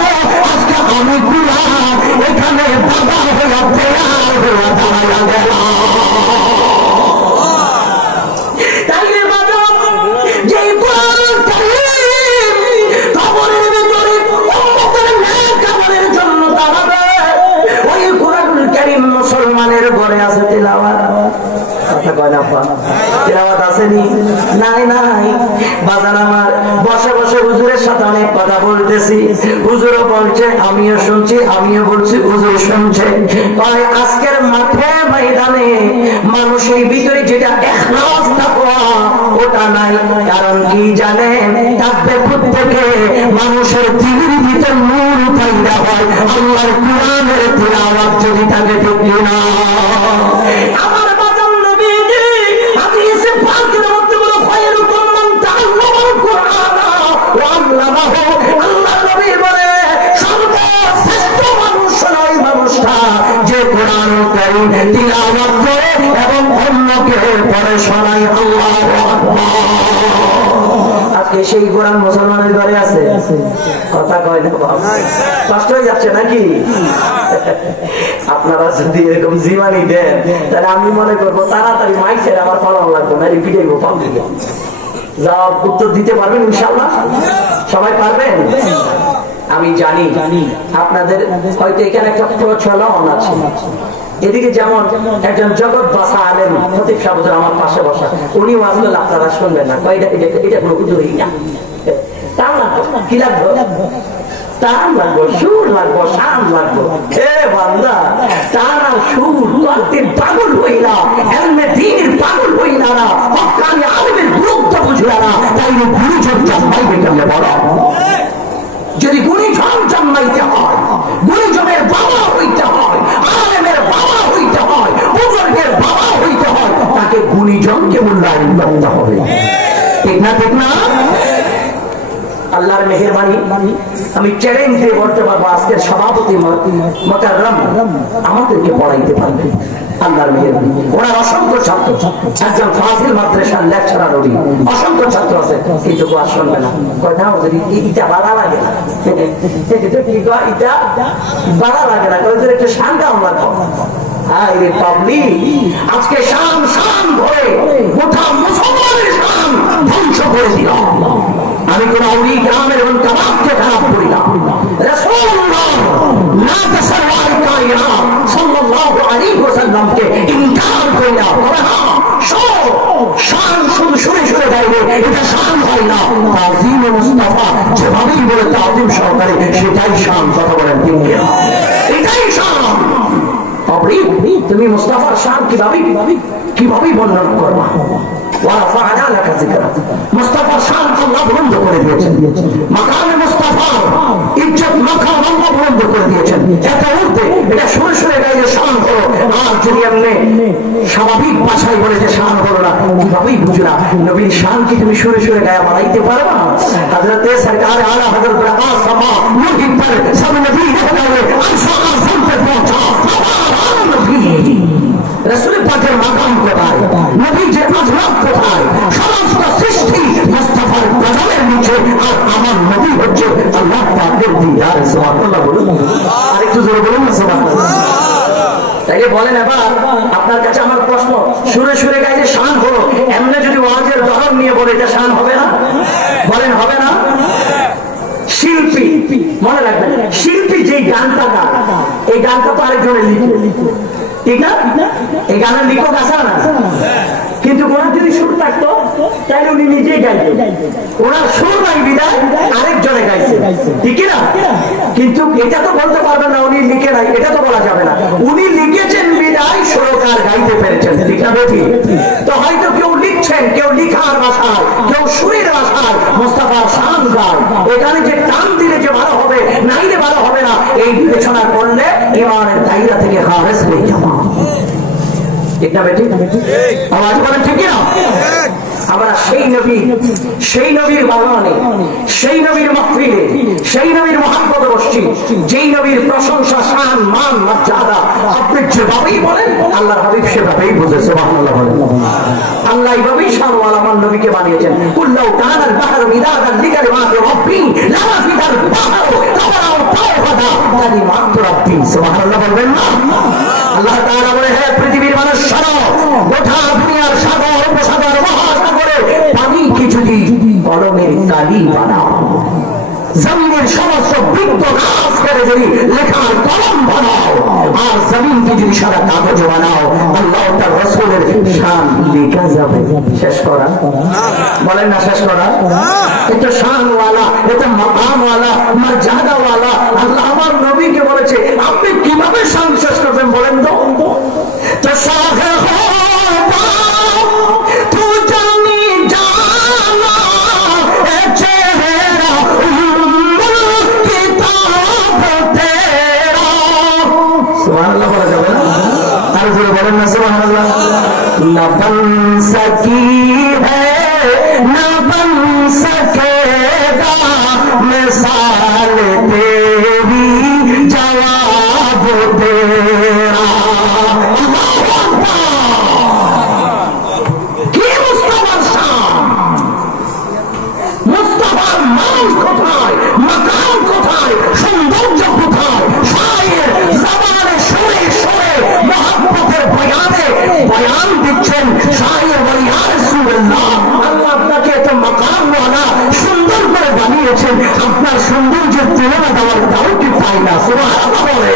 আজকে আমি কোরআন এখানে বাবা হয়ে তৈয়ার হয়ে দাঁড়ায়া গেলাম। তাইলে বাবা, যে কোরআন কারীম কবরের ভিতরে উম্মতের নেক আমলের জন্য দাঁড়াবে, ওই কোরআন কারীম মুসলমানের ঘরে আছে তিলাওয়াত। কথা কয় না, তিলাওয়াত আসেনি? নাই নাই। বাজার আমার বসে বসে হুজুরের সাথে অনেক কথা বলতেছি, হুজুরও বলছে, আমিও শুনছি, আমিও বলছি, হুজুর শুনছে। আজকের মাঠে ময়দানে মানুষের ভিতরে যেটা ইখলাস তাকওয়া ওটা নাই। কারণ কি জানেন? তাকবে থেকে মানুষের দিলের ভিতর নূর পয়দা হয় আল্লাহর কোরআনের তিলাওয়াত যদি থাকে, ঠিক না? আমার বাজার নবী হাদিসে পাকের মধ্যে বলে খায়রুকুম মান তাআল্লামাল কুরআন ওয়া আল্লামাহু। আল্লাহ নবী বলে সর্বশ্রেষ্ঠ মানুষ ওই মানুষটা যে কোরআন কারীম তিলাওয়াত করে এবং অন্যকে পড়ে শোনায়। আল্লাহু আকবার। আজকে সেই কোরআন মুসলমানের ঘরে আছে? কথা কয় না, কষ্ট হয়ে যাচ্ছে নাকি? আপনারা যদি এরকম জীবানি দেন, তাহলে আমি মনে করবো তাড়াতাড়ি মাইসের আমার পালন লাগবে না, রিপিটে যা উত্তর দিতে পারবেন ইনশাআল্লাহ? সবাই পারবেন? আমি জানি আপনাদের হয়তো এখানে একটা প্রচলন আছে। এদিকে যেমন একজন জগৎ বাসা আলেম খতিব সাহেব আমার পাশে বসা, উনি ওয়াজ করলে আপনারা শুনবেন না, এটা কোনো হুজুরই না। তা না, কি লাগবে? টান লাগবো, সুর লাগবো, শান লাগবো। হে বান্দা, টান আর সুর করতে পাগল হইলা, এমনি দিনের পাগল হইলা না, হক্কানি আলেমের গুরুত্ব বুঝলা না, তাইলে গুরুজন জন্মাইবে কেমনে বলো? যদি গুণীজন জন্মাইতে হয়, গুণীজনের বাবা হইতে হয়, আলেমের বাবা হইতে হয়, বুজুর্গের বাবা হইতে হয়, তাকে গুণীজনকে মূল্যায়ন করতে হবে। ঠিক না? ঠিক না? আল্লাহর মেহেরবানি, আমি চ্যালেঞ্জ দিয়ে বলতে পারবো আজকের সভাপতি মোকাররম আমাদেরকে পড়াইতে পারবে। আল্লাহর মেহেরবানি, ওনার অসংখ্য ছাত্র, একজন ফাজিল মাদ্রাসার লেকচারার, উনি অসংখ্য ছাত্র আছে, কিন্তু আর শুনবে না। কথা ইটা বাড়া লাগে না, ইটা বাড়া লাগে না, একটু শান্তা আমরা আজকে শান শান ধরে গোটা মুসলমানের শান ধ্বংস করে দিল। আমি কোন আউলি গ্রামের এবং কাবাবকে খারাপ করি না। রাসূলুল্লাহ না তাসারওয়ার কায়না সাল্লাল্লাহু আলাইহি ওয়াসাল্লামকে ইনকার করি না। তবে হ্যাঁ, শান শুধু শুনে শুনে গাইলে এটা শান হয় না। তাজিম মুস্তাফা যেভাবেই বলে তাজিম সহকারে সেটাই শান। কথা বলেন ঠিক কিনা? এটাই শান। তুমি মুস্তাফার শান কিভাবে বর্ণনা করবা? মুস্তাফার শান আল্লাহ বুলন্দ করে দিয়েছেন। মাকামে মুস্তাফা ইজ্জত মাকাম আল্লাহ বুলন্দ করে দিয়েছেন। এটা উঠতে এটা শুনে শুনে গাইলে শান হলো। আর যদি এমনি স্বাভাবিক ভাষায় বলে যে শান হলো না, কিভাবেই বুঝো না। নবীর শান কি তুমি শুনে শুনে গায়ে বানাইতে পারবা? হযরত সরকার আলা হযরত আসমা নবী पर सब नबी रहते हुए अरशा आज़म पे पहुंचा। रसूल पाकेर माकाम कोথায়? নবী যে আজরাত কোথায়? সমস্ত সৃষ্টি মুস্তাফার কদমের নিচে। আর আমার নবী হচ্ছে আল্লাহ পাকের দিদার। সুবহানাল্লাহ বলুন। আরেকটু জোরে বলুন না সুবহানাল্লাহ। তাইলে বলেন এবার আপনার কাছে আমার প্রশ্ন, সুরে সুরে গাইলে শান হলো, এমনি যদি ওয়াজের ধরন নিয়ে বলে এটা শান হবে না? বলেন হবে না? শিল্পী মনে রাখবেন, শিল্পী যে গানটা গায় এই গানটা তো আরেকজনে লিখে, ঠিক না? এই গানের লেখক আছে না? কিন্তু ওনার যদি সুর থাকতো তাহলে উনি নিজেই গাইতেন। ওনার সুর নাই বিদায় আরেকজনে গাইছে, ঠিক না? কিন্তু এটা তো বলতে পারবেন না উনি লিখে নাই, এটা তো বলা যাবে না। উনি লিখেছেন বিদায় সুরকার গাইতে পেরেছেন, ঠিক না বেটি? তো হয়তো কেউ লিখছেন, কেউ লিখার ভাষায়, কেউ সুরের ভাষায় মুস্তাফার শান গায়। এখানে যে টান দিলে যে ভালো হবে, নাইলে ভালো হবে না, এই বিবেচনা করলে ইমানের দায়রা থেকে খারেজ হয়ে যাবে। ঠিক না বেটি? আওয়াজ বলেন ঠিক না? আমরা সেই নবীর বাগানে, সেই নবীর মাহফিলে, সেই নবীর মহব্বতে বসছি, যেই নবীর প্রশংসা, শান, মান, মর্যাদা আপনি যেভাবেই বলেন আল্লাহর হাবিব সেভাবেই বুঝে। সুবহানাল্লাহ বলেন। আল্লাহ এইভাবেই শানওয়ালা আমার নবীকে বানিয়েছেন। কুল্লাউ কানাল বাহরু মিদাদান লিকালিমাতি রাব্বি লানাফিদাল বাহরু তাওরাও তাওরাদা কালিমাতু রাব্বি। সুবহানাল্লাহ বলবেন না? আল্লাহ তাআলা বলে, হে পৃথিবীর মানুষ শোনো, গোটা দুনিয়ার সাগর উপসাগর মহাসাগরে পানিকে যদি কলমের কালি বানাও, জমিনের সমস্ত বৃক্ষ ঘাস করে যদি লেখার কলম বানাও, আর জমিনকে যদি সারা কাগজ বানাও, আল্লাহ তার রাসূলের শান লেখা যাবে। শেষ করা বলেন না? শেষ করা। এটা শানওয়ালা, এটা মাকামওয়ালা, মর্যাদাওয়ালা আল্লাহ আমার নবীকে বলেছে। আপনি কিভাবে শান শেষ করবেন বলেন তো? তো সাহে হো তু জানি জানা এ চেহারা কিতাব তেরা। সুবহানাল্লাহ বলা যাবে না? আর জোরে বলেন না সুবহানাল্লাহ। না বন সকি হ্যায় না বন সকেগা মিসাল তেরি জবাব তেরা। কি মুস্তাফার শান, মুস্তাফার মান কোথায়, মাকাম কোথায়, সৌন্দর্য কোথায়? শায়ের জবানে সুরে সুরে মহব্বতের বয়ানে বয়ান দিচ্ছেন। শায়ের বলে ইয়া রাসূলুল্লাহ, আল্লাহ আপনাকে এত মাকামওয়ালা সুন্দর করে বানিয়েছেন, আপনার সৌন্দর্যের তুলনা দেওয়ার দাও কি পাই না। সুবহানাল্লাহ বলে।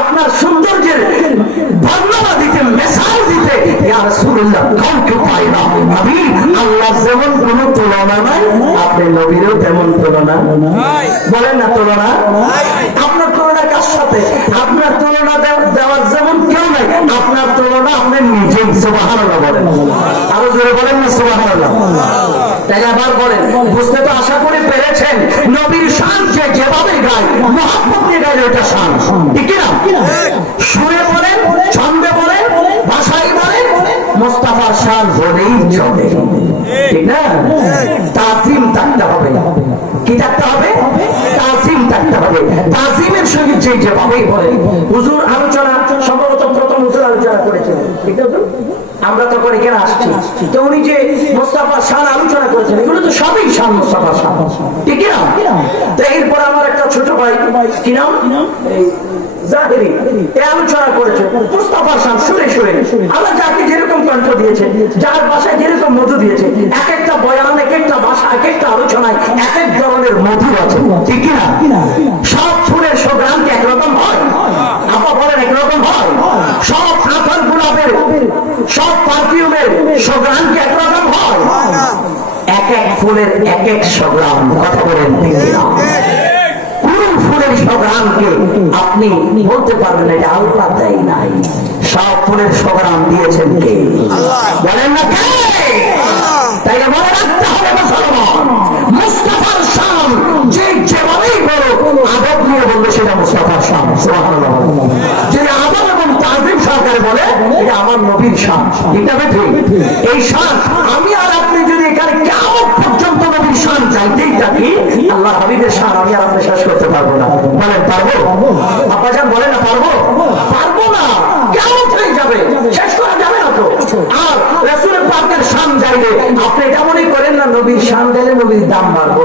আপনার সৌন্দর্যের বর্ণনা দিতে, মেসাল দিতে ইয়া রাসূলুল্লাহ কাউকে পাই না। আমি আল্লাহ যেমন কোন তুলনা নাই, আপনি নবীরও তেমন তুলনা বলেন না? তুলনা আপনার তুলনা কার সাথে? আপনার তুলনা দেওয়ার যেমন কেউ নাই, আপনার তুলনা আপনি নিজেই। সুবহানাল্লাহ বলেন। আরো জোরে বলেন না সুবহানাল্লাহ। তাই আবার বলেন, বুঝতে তো আশা করে পেরেছেন নবীর শান যে যেভাবে গায়, মহব্বত নিয়ে গাইলে এটা শান, ঠিক না? সুরে বলেন, ছন্দে বলেন, ভাষায় বলেন, মুস্তাফার শান হলেই চলে, ঠিক না? তাজিম থাকতে হবে। কি থাকতে হবে? তাজিম থাকতে হবে। তাজিমের সঙ্গে যেভাবেই বলেন। হুজুর আলোচনা সম্ভবত প্রথম হুজুর আলোচনা করেছেন, ঠিক আছে? আমরা তখন এখানে আসছি, তো উনি যে মুস্তাফার শান আলোচনা করেছেন, এগুলো তো সবই শান, মুস্তাফার শান, ঠিক না? তো এরপর আমার একটা ছোট ভাই, কি নাম, জাহেরি, এই আলোচনা করেছে মুস্তাফার শান সুরে সুরে। আল্লাহ যাকে যেরকম কণ্ঠ দিয়েছে, যার ভাষায় যেরকম মধু দিয়েছে, এক একটা বয়ান, এক একটা ভাষা, এক একটা আলোচনায় এক এক ধরনের মধু আছে, ঠিক না? সব ফুলের সুঘ্রাণ কি একরকম হয়? আপা বলেন একরকম হয়? সব আতর গোলাপের, সব পারফিউমের সুগ্রামকে একরকম হয়? এক এক ফুলের এক এক সুগ্রাম। কথা বলেন ঠিক না? কোন ফুলের সুগ্রামকে আপনি বলতে পারবেন এটা আল্লাহ দেয় নাই? সব ফুলের সুগ্রাম দিয়েছেন কে? বলেন না কে? তাই মনে রাখতে হবে মুসলমান, মুস্তাফার শান যে যেভাবেই বলো আদব নিয়ে বলবে সেটা মুস্তাফার শান। সুবহানাল্লাহ। যে আদব এবং তাজিম সহকারে বলে এটা আমার নবীর শান। এটা ঠিক। এই শান আমি আর আপনি যদি এখানে কিয়ামত পর্যন্ত নবীর শান চাইতেই থাকি, আল্লাহ হাবিবের শান আমি আর আপনি শেষ করতে পারবো না। বলেন পারবো? আব্বাজান বলেন না পারবো? পারবো না। কিয়ামত হয়ে যাবে, শেষ করা যাবে না তো। আর রাসূলের পাকের শান চাইলে আপনি এটা মনে করেন না নবীর শান দিলে নবীর দাম বাড়বো।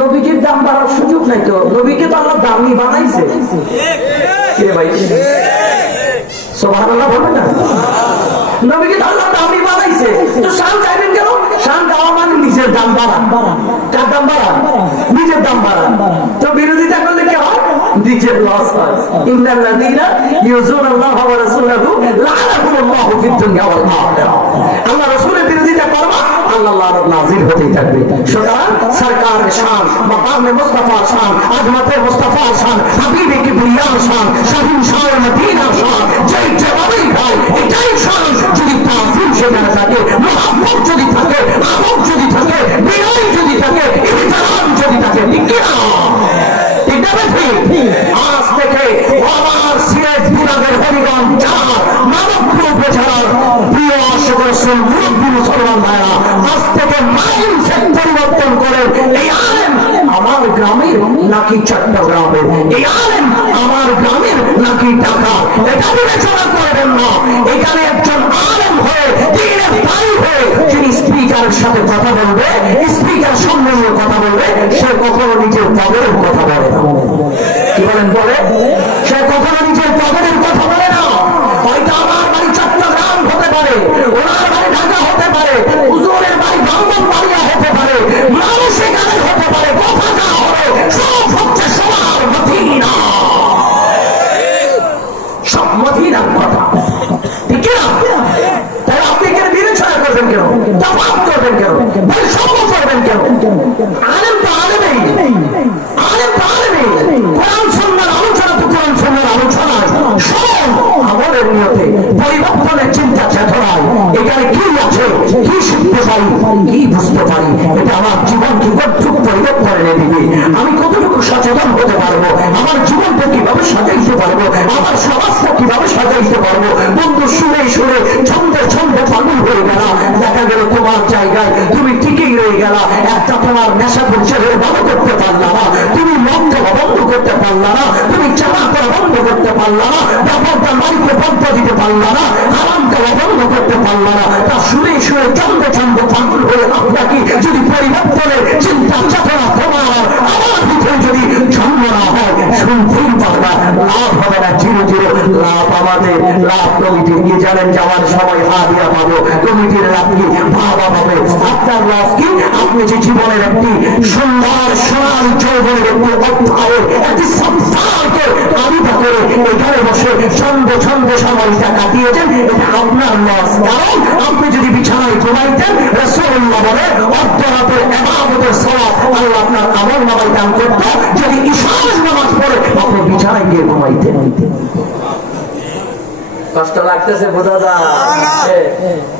নবীজির দাম বাড়ার সুযোগ নাই তো। নবীকে তো আল্লাহ দামি বানাইছে। কে ভাই সুবহানাল্লাহ বলবেন না? নবীকে তো আল্লাহ দামি বানাইছে, তো শান চাইবেন কেন? শান দেওয়া মানে নিজের দাম বাড়ান। কার দাম বাড়ান? নিজের দাম বাড়ান। তো বিরোধিতা করলে কি হয়? নিজের লস হয়। ইন্নাল্লাযীনা ইউযুনাল্লাহা ওয়া রাসূলাহু লা'নাহুমুল্লাহু ফিদ দুনিয়া ওয়াল আখিরাহ। আল্লাহ রাসূলের বিরোধিতা করবা, আল্লাহ লানত নাযিল হতেই থাকবে। সুতরাং সরকারের শান, মাকামে মুস্তাফার শান, আজমতে মুস্তাফার শান, হাবিবে কিবরিয়ার শান, শাহিন শাহ মদিনার শান, যে যেভাবেই হয় এটাই শান। যদি তাজিম সেখানে থাকে, মুহাব্বত যদি থাকে, আদব যদি থাকে, বিনয় যদি থাকে, ইহতিরাম যদি থাকে, ঠিক কি না? এটা ঠিক। আজ থেকে আমার সিলেট বিভাগের হরিগঞ্জ জেলার মানবপুর উপজেলার প্রিয় আশিক রাসূল মুরব্বী মুসলমান ভাইরা, আজ থেকে মাইন্ডসেট পরিবর্তন করে এই আলেম আমার গ্রামের নাকি চট্টগ্রামের, এই আলেম আমার গ্রামের নাকি ঢাকা, এটা বিবেচনা করবেন না। এখানে একজন আলেম হয়ে দ্বীনের দায়ী হয়ে যিনি স্পিকারের সাথে কথা বলবে, স্পিকার সামনে নিয়ে কথা বলবে, সে কখনো নিজের পদের কথা বলে না। কি বলেন? বলে সে কখনো নিজের পদের কথা বলে না। হয়তো আমার বাড়ি চট্টগ্রাম হতে পারে, ওনার বাড়ি ঢাকা হতে পারে, হুজুরের বাড়ি ব্রাহ্মণবাড়িয়া হতে পারে, মানুষ এখানে হতে পারে, কথা না হবে সব হচ্ছে সবার মদিনা, সব মদিনার কথা। ঠিক না? তাই আপনি এখানে বিবেচনা করবেন কেন? তফাৎ করবেন কেন? বৈষম্য করবেন কেন? আলেম তো আলেমেই, আলেম তো আলেমেই। কোরআন সুন্নাহর আলোচনা তো কোরআন সুন্নাহর আলোচনা, সব আমাদের নিয়তে পরিবর্তনের চিন্তা চেতনায় এখানে কি আছে, কি শিখতে পারি, কি বুঝতে পারি, এটা আমার জীবনকে কতটুকু পরিবর্তন এনে দিবে, আমি কতটুকু সচেতন হতে পারবো, আমার জীবনটা কিভাবে সাজাইতে পারবো, আমার সমাজটা কিভাবে সাজাইতে পারবো। বন্ধু শুনে শুনে ছন্দে ছন্দে পাগল হয়ে গেল, দেখা গেল তোমার জায়গায় তুমি ঠিকই রয়ে গেল, একটা তোমার নেশা করছে বন্ধ করতে পারলা না, তুমি মদ দেওয়া বন্ধ করতে পারলা না, তুমি চাপা করা বন্ধ করতে পারলা না, ব্যাপারটা নারীকে বন্ধ দিতে পারলা না, আরাম দেওয়া বন্ধ করতে পারলা না। তা শুনে শুনে ছন্দে ছন্দে পাগল হয়ে আপনাকে যদি পরিবর্তনের চিন্তা চেতনা তোমার আমার ভিতরে যদি জন্ম না হয়, শুনতেই পারবা, লাভ হবে না, জিরো জিরো লাভ আমাদের, লাভ কমিটির। কি জানেন যাওয়ার সময় হাদিয়া পাবো, কমিটির লাভ কি? ভাবা পাবে। আপনার লাভ কি? আপনি যে জীবনের একটি সুন্দর সোনার যৌবনের একটি অধ্যায়ের একটি সংসারকে আবিদা করে এখানে বসে ছন্দে ছন্দে সময়টা কাটিয়েছেন, এটা আপনার লস। কারণ আপনি যদি বিছানায় ঘুমাইতেন, রাসূলুল্লাহ বলে অর্ধরাতের ইবাদতের সওয়াব আল্লাহ আপনার আমল নামায় দান করত। যদি ঈশার নামাজ পড়ে আপনি বিছানায় গিয়ে ঘুমাইতেন। কষ্ট লাগতেছে বোঝা যায়?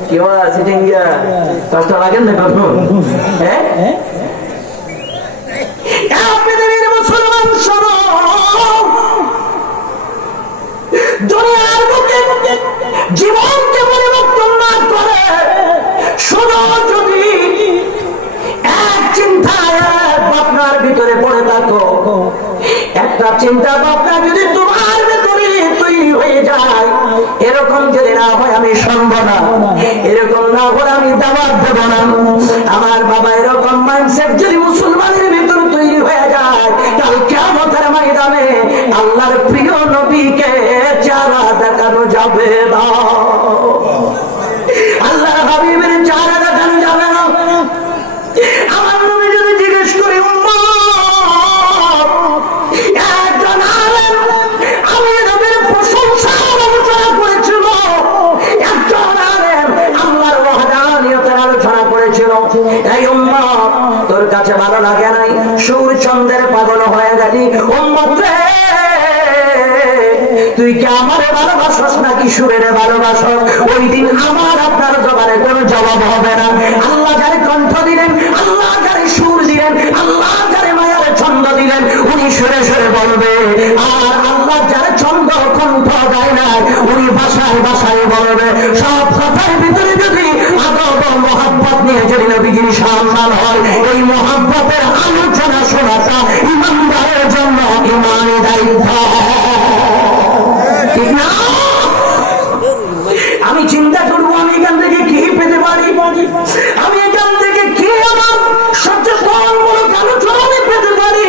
কি বলা সিটিংয়া কষ্ট লাগেন না কখন? হ্যাঁ, আপনি দেবেন মুসলমান শোনো, দুনিয়ার বুকে জীবনকে পরিবর্তন না করে শুধু যদি এক চিন্তা আপনার ভিতরে পড়ে থাকো, একটা চিন্তা ভাবনা যদি তোমার ভিতরে তৈরি হয়ে যায়, এরকম যদি না হয় আমি শুনবো না, এরকম না হলে আমি দাওয়াত দেব না। আমার বাবা এরকম মাইন্ডসেট যদি মুসলমানের ভিতরে তৈরি হয়ে যায়, কাল কিয়ামতের ময়দানে আল্লাহর প্রিয় নবীকে চেহারা দেখানো যাবে না, আল্লাহর হাবিবের চেহারা দেখানো যাবে না। আমার নবী যদি জিজ্ঞেস করি একজন আলেম আমি নবীর প্রশংসা আলোচনা করেছিল, একজন আলেম আল্লাহর ওয়াহদানিয়ত কাছে ভালো লাগে নাই, সূর্য চন্দ্রের পাগল হয়ে গেলি। উম্মত রে, তুই কি আমারে ভালোবাসস নাকি সুরের ভালোবাসস? ওই দিন আমার আপনার জবানে কোনো জবাব হবে না। আল্লাহ যারে কণ্ঠ দিলেন, আল্লাহ যারে সুর দিলেন, আল্লাহ যারে মায়ার ছন্দ দিলেন, উনি সুরে সুরে বলবে। আর আল্লাহ যারে ছন্দ কণ্ঠ দেয় না, উনি ভাষায় ভাষায় বলবে। সব কথার ভিতরে যদি আদব ও মোহাব্বত নিয়ে যদি নবীজির সম্মান হয়, এই মোহাব্বতের আলোচনা শোনাটা ইমানদারের জন্য ইমানি দায়িত্ব। আমি চিন্তা করবো আমি এখান থেকে কি পেতে পারি, আমি এখান থেকে কি আমার সচেতনমূলক আলোচনা আমি পেতে পারি,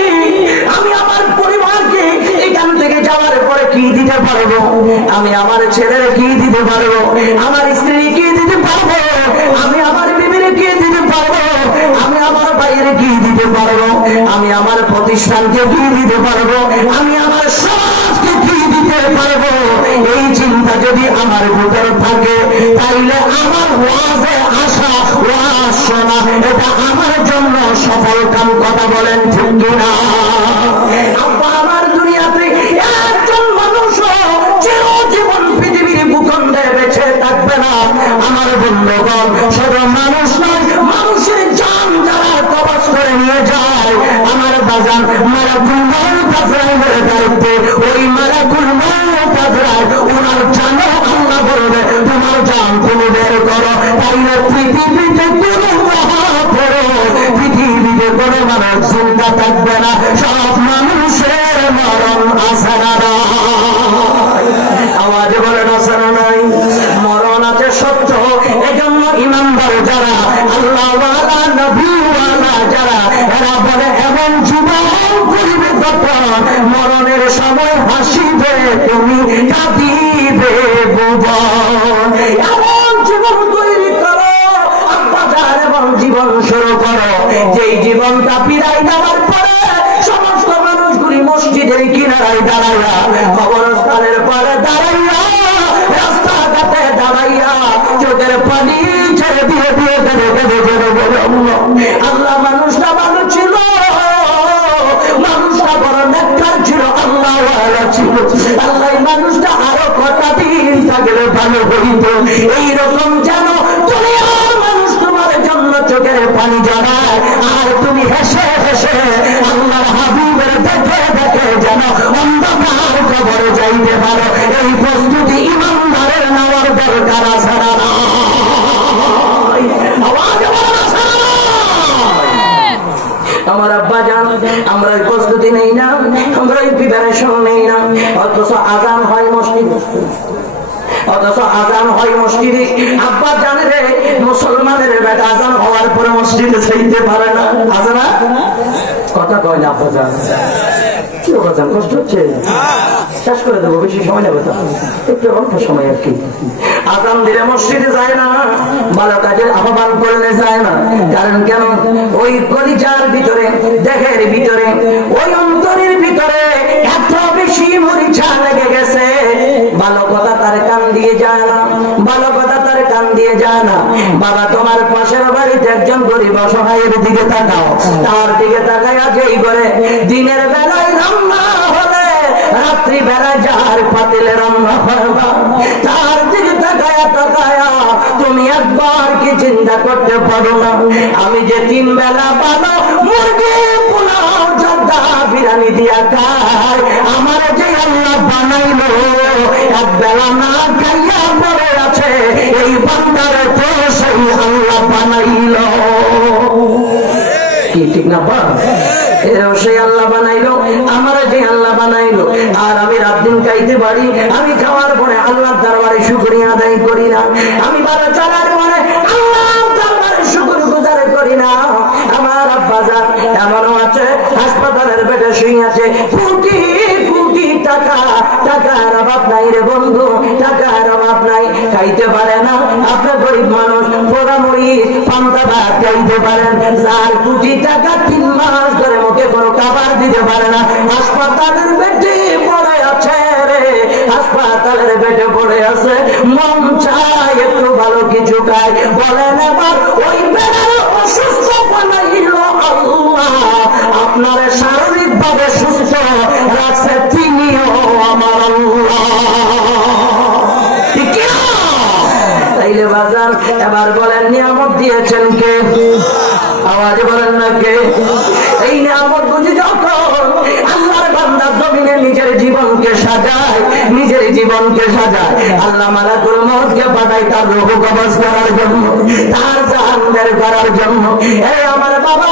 আমি আমার পরিবারকে এখান থেকে যাওয়ার পরে কি দিতে পারবো, আমি আমার ছেলের কি দিতে পারবো, আমার স্ত্রী কি দিতে পারবো, আমি আমার বিবির কি দিতে পারবো, আমি আমার ভাইয়ের কি দিতে পারবো, আমি আমার প্রতিষ্ঠানকে কি দিতে পারবো, আমি আমার সমাজকে কি দিতে পারবো। এই চিন্তা যদি আমার ভিতরে থাকে, তাইলে আমার ওয়াজে আসা, ওয়াজ শোনা, এটা আমার জন্য সফল কাম। কথা বলেন ঠিক কিনা? আব্বা আমার দুনিয়াতে একজন মানুষ চিরজীবন পৃথিবীর ভূখণ্ডে বেঁচে থাকবে না। আমার বন্ধুগণ, শুধু মানুষ নয়, মানুষের জান যারা কবজ করে নিয়ে যায়, আমার বাজান মালাকুল মউত আজরাইলের দায়িত্বে, ওই মালাকুল মউত আজরাইল ওনার জানে আল্লাহ বলবে তোমার জান তুমি বের করো। তাইলে পৃথিবীতে কোনো মহাপরশ, পৃথিবীতে কোনো মানুষ চিন্তা থাকবে না, সব মানুষের মরণ আছে না? আওয়াজে বলেন আছে না নাই? মরণ আছে সত্য। এজন্য ইমানদার যারা, আল্লাহওয়ালা নবীওয়ালা যারা, এরা বলে এমন জীবন করিবে তখন মরণের সময় হাসিবে তুমি কাঁদিবে ভুবন। এমন জীবন তৈরি করো আব্বাজান, এমন জীবন শুরু করো যেই জীবনটা বিদায় দেওয়ার পরে সমস্ত মানুষগুলি মসজিদের কিনারায় দাঁড়াইয়া, কবরস্থানের পরে দাঁড়াইয়া, রাস্তাঘাটে দাঁড়াইয়া চোখের পানি ছেড়ে দিয়ে দিয়ে দেবে দেবে দেবে বলে আল্লাহ মানুষটা ভালো ছিল, মানুষটা বড় নেককার ছিল, আল্লাহ ছিল, আল্লাহ মানুষটা আরো কটা দিন থাকলে ভালো হইত। এইরকম যেন দুনিয়ার মানুষ তোমার জন্য চোখের পানি জড়ায়, আর তুমি হেসে হেসে আল্লাহর হাবিবের দেখে দেখে যেন অন্ধকার কবরে যাইতে পারো। এই প্রস্তুতি ইমানদারের নেওয়ার দরকার আছে না? আমার আব্বা জান, আমরা এই প্রস্তুতি নেই না, আমরা এই প্রিপারেশন নেই না, অথচ আজান হয় মসজিদে, অথচ আজান হয় মসজিদে। আব্বা জানে রে, মুসলমানের বেটা আজান হওয়ার পরে মসজিদে যাইতে পারে না, আছে না? কথা কয় না আব্বা জান? কি অবদান, কষ্ট হচ্ছে? শেষ করে দেবো, বেশি সময় নেবে তো, একটু অল্প সময় আর কি। আজান দিলে মসজিদে যায় না, ভালো কাজের আহ্বান করলে যায় না। কারণ কেন? ওই কলিজার ভিতরে, দেহের ভিতরে, ওই অন্তরের ভিতরে এত বেশি মরিচা লেগে গেছে, ভালো কথা তার কান দিয়ে যায় না, ভালো কথা তার কান দিয়ে যায় না। বাবা, তোমার পাশের বাড়িতে একজন গরিব অসহায়ের দিকে তাকাও, তার দিকে তাকাইয়া যেই করে দিনের বেলায় রান্না হলে, রাত্রি বেলায় যার পাতিলে রান্না করবা, তার দিকে তাকায়া তাকায়া তুমি একবার কি চিন্তা করতে পারো না, আমি যে 3 বেলা ভালো মুরগি পোলাও জর্দা বিরিয়ানি দিয়া খাই, আমার যে আল্লাহ বানাইলো, এক বেলা না খাইয়া পড়ে আছে, এই বান্দার তো সেই আল্লাহ বানাইলো। কি ঠিক না? সেই আল্লাহ বানাইলো, আমার যে আল্লাহ বানাইলো, আর আমি রাত দিন খাইতে পারি, আমি খাওয়ার পরে আল্লাহর দরবারে শুকরিয়া আদায় করি না, আমি ভালো চলার পরে আল্লাহর দরবারে শুকর গুজার করি না। আমার আব্বা জান এমনও আছে হাসপাতালের বেডে শুয়ে আছে, কোটি কোটি টাকা, টাকার অভাব নাই রে বন্ধু, টাকার অভাব নাই, খাইতে পারে না। আপনার গরিব মানুষ পোড়ামুড়ি পান্তা ভাত খাইতে পারেন, 4 কোটি টাকা 3 মাস ধরে মুখে কোনো খাবার দিতে পারে না, হাসপাতালের বেডে পড়ে আছে রে, হাসপাতালের বেডে পড়ে আছে, মন চায় একটু ভালো কিছু খায়, বলেন এবার ওই বেড়ার অসুস্থ বানাইল আল্লাহ। আপনার শারীরিক ভাবে সুস্থ রাখছে তিনিও আমার আল্লাহ। তাইলে বাজার এবার বলেন নিয়ামত দিয়েছেন কে? আওয়াজ বলেন না কে? এই নিয়ামত বুঝি যখন আল্লাহর বান্দা জমিনে নিজের জীবনকে সাজায়, নিজের জীবনকে সাজায়, আল্লাহ মালাকুল মউতকে পাঠায় তার রূহ কবজ করার জন্য, তার জান বের করার জন্য। এই আমার বাবা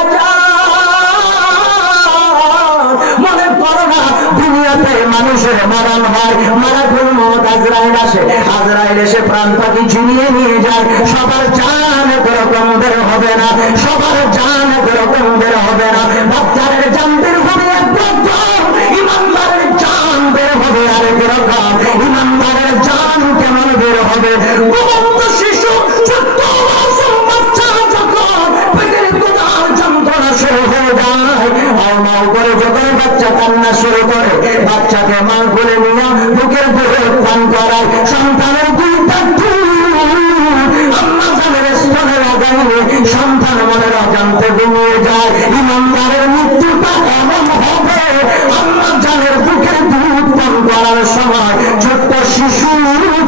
মনে করো না দুনিয়াতে মানুষের মরণ হয়, মালাকুল মউত আজরাইল আসে, আজরাইল এসে প্রাণ পাখি ছিনিয়ে নিয়ে যায়। সবার জান এরকম বের হবে না, সবার জান এরকম বের হবে না। বাচ্চাদের জান বের হবে একরকম, ইমানদারের জান বের হবে আরেক রকম। ইমানদারের জান কেমন বের হবে? ঘুমন্ত শিশু ছোট্ট মাসুম বাচ্চা যখন পেটের কোথাও যন্ত্রণা শুরু হয়ে যায়, মাও করে যখন বাচ্চা কান্না শুরু করে, বাচ্চাকে মা বলে নিয়ে বুকের বুকে পান করায়, সন্তানের সন্তান মনের অজান্তে ঘুমিয়ে যায়। ইমানদারের মৃত্যুটা এমন হবে, আল্লাহ জানের বুকে দুধ পান করার সময় ছোট্ট শিশু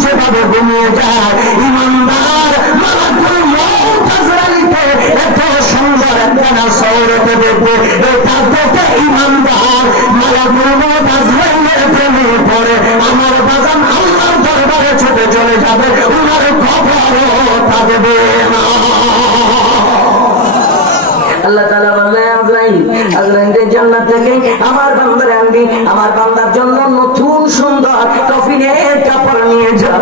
যেভাবে ঘুমিয়ে যায়, ইমানদার মালাকুল মউত আজরাইলকে এত সুন্দর একটা সৌরতে দেখবে, এটা দেখে ইমানদার মালাকুল মউত আজরাইলের প্রেমে পড়ে আমার বাজান আল্লাহর দরবারে ছুটে চলে যাবে, উনার খবরও থাকবে না। আল্লাহ তাআলা বললেন আজরাইল, আজরাইলকে জান্নাত থেকে আমার বান্দারে আনবি, আমার বান্দার জন্য নতুন সুন্দর কফিনের কাপড় নিয়ে যা,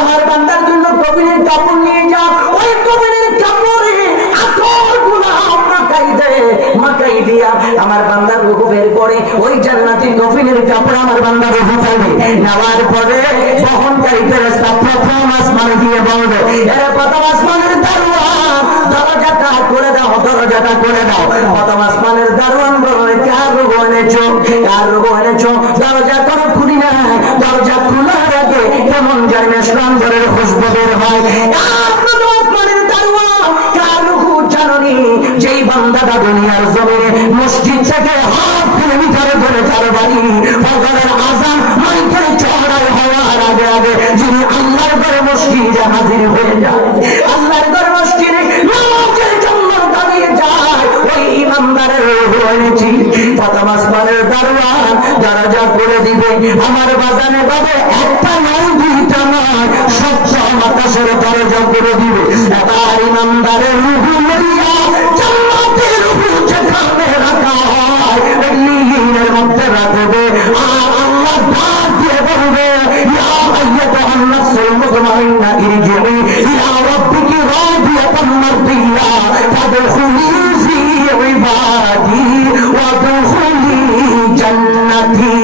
আমার বান্দার জন্য কফিনের কাপড় নিয়ে যা। ওই কফিনের কাপড়ে আতরগুলো মাখাই দে, মাখাই দিয়া আমার বান্দার রূহ বের করে ওই জান্নাতি কফিনের কাপড় আমার বান্দার রূহ পাবে। নেওয়ার পরে বহনকারী ফেরেশতা প্রথম আসমানে দিয়ে বলবে, এরা প্রথম আসমানের দারোয়ান, দরজাটা করে দাও, দরজাটা করে দাও। প্রথম আসমানের দারোয়ান বলবে, কার রূহ এনেছো, কার রূহ এনেছো? দরজা করে খুলি না, দরজা খোলার আগে কেমন জানি সুন্দরের খুশবু বের হয়। প্রথম আসমানের দারোয়ান কার রূহ জানি? যেই বান্দাটা দুনিয়ার জমিনে মসজিদ থেকে হাফ কিলোমিটার ধরে তার বাড়ি, ফজরের আযান মাইকের চড়াই হওয়ার আগে আগে যিনি আল্লাহর ঘরে মসজিদে হাজির হয়ে যায়, আল্লাহর ঘরে মসজিদে নামাজের জন্য দাঁড়িয়ে যায়, ওই ইমানদারের রূহ এনেছি। প্রথম আসমানের দারোয়ান দরজা করে দিবে, আমার বাজানে ভাবে একটা নয় দুইটা নয়, সহ্য আকাশের দরজা করে দিবে। এবার ইমানদারের রূহ লইয়া জান্নাতের রূহ যেখানে রাখা হয় লিনের মধ্যে রাখবে, আর আল্লাহ ডাক দিয়ে বলবে, ইয়া আইয়ুহান নাফসুল মুতমাইন্না ইরজিই ইলা রাব্বিকি রাদিয়াতান মারদিয়া ফাদখুলি ফি ইবাদি ওয়াদখুলি জান্নাতি।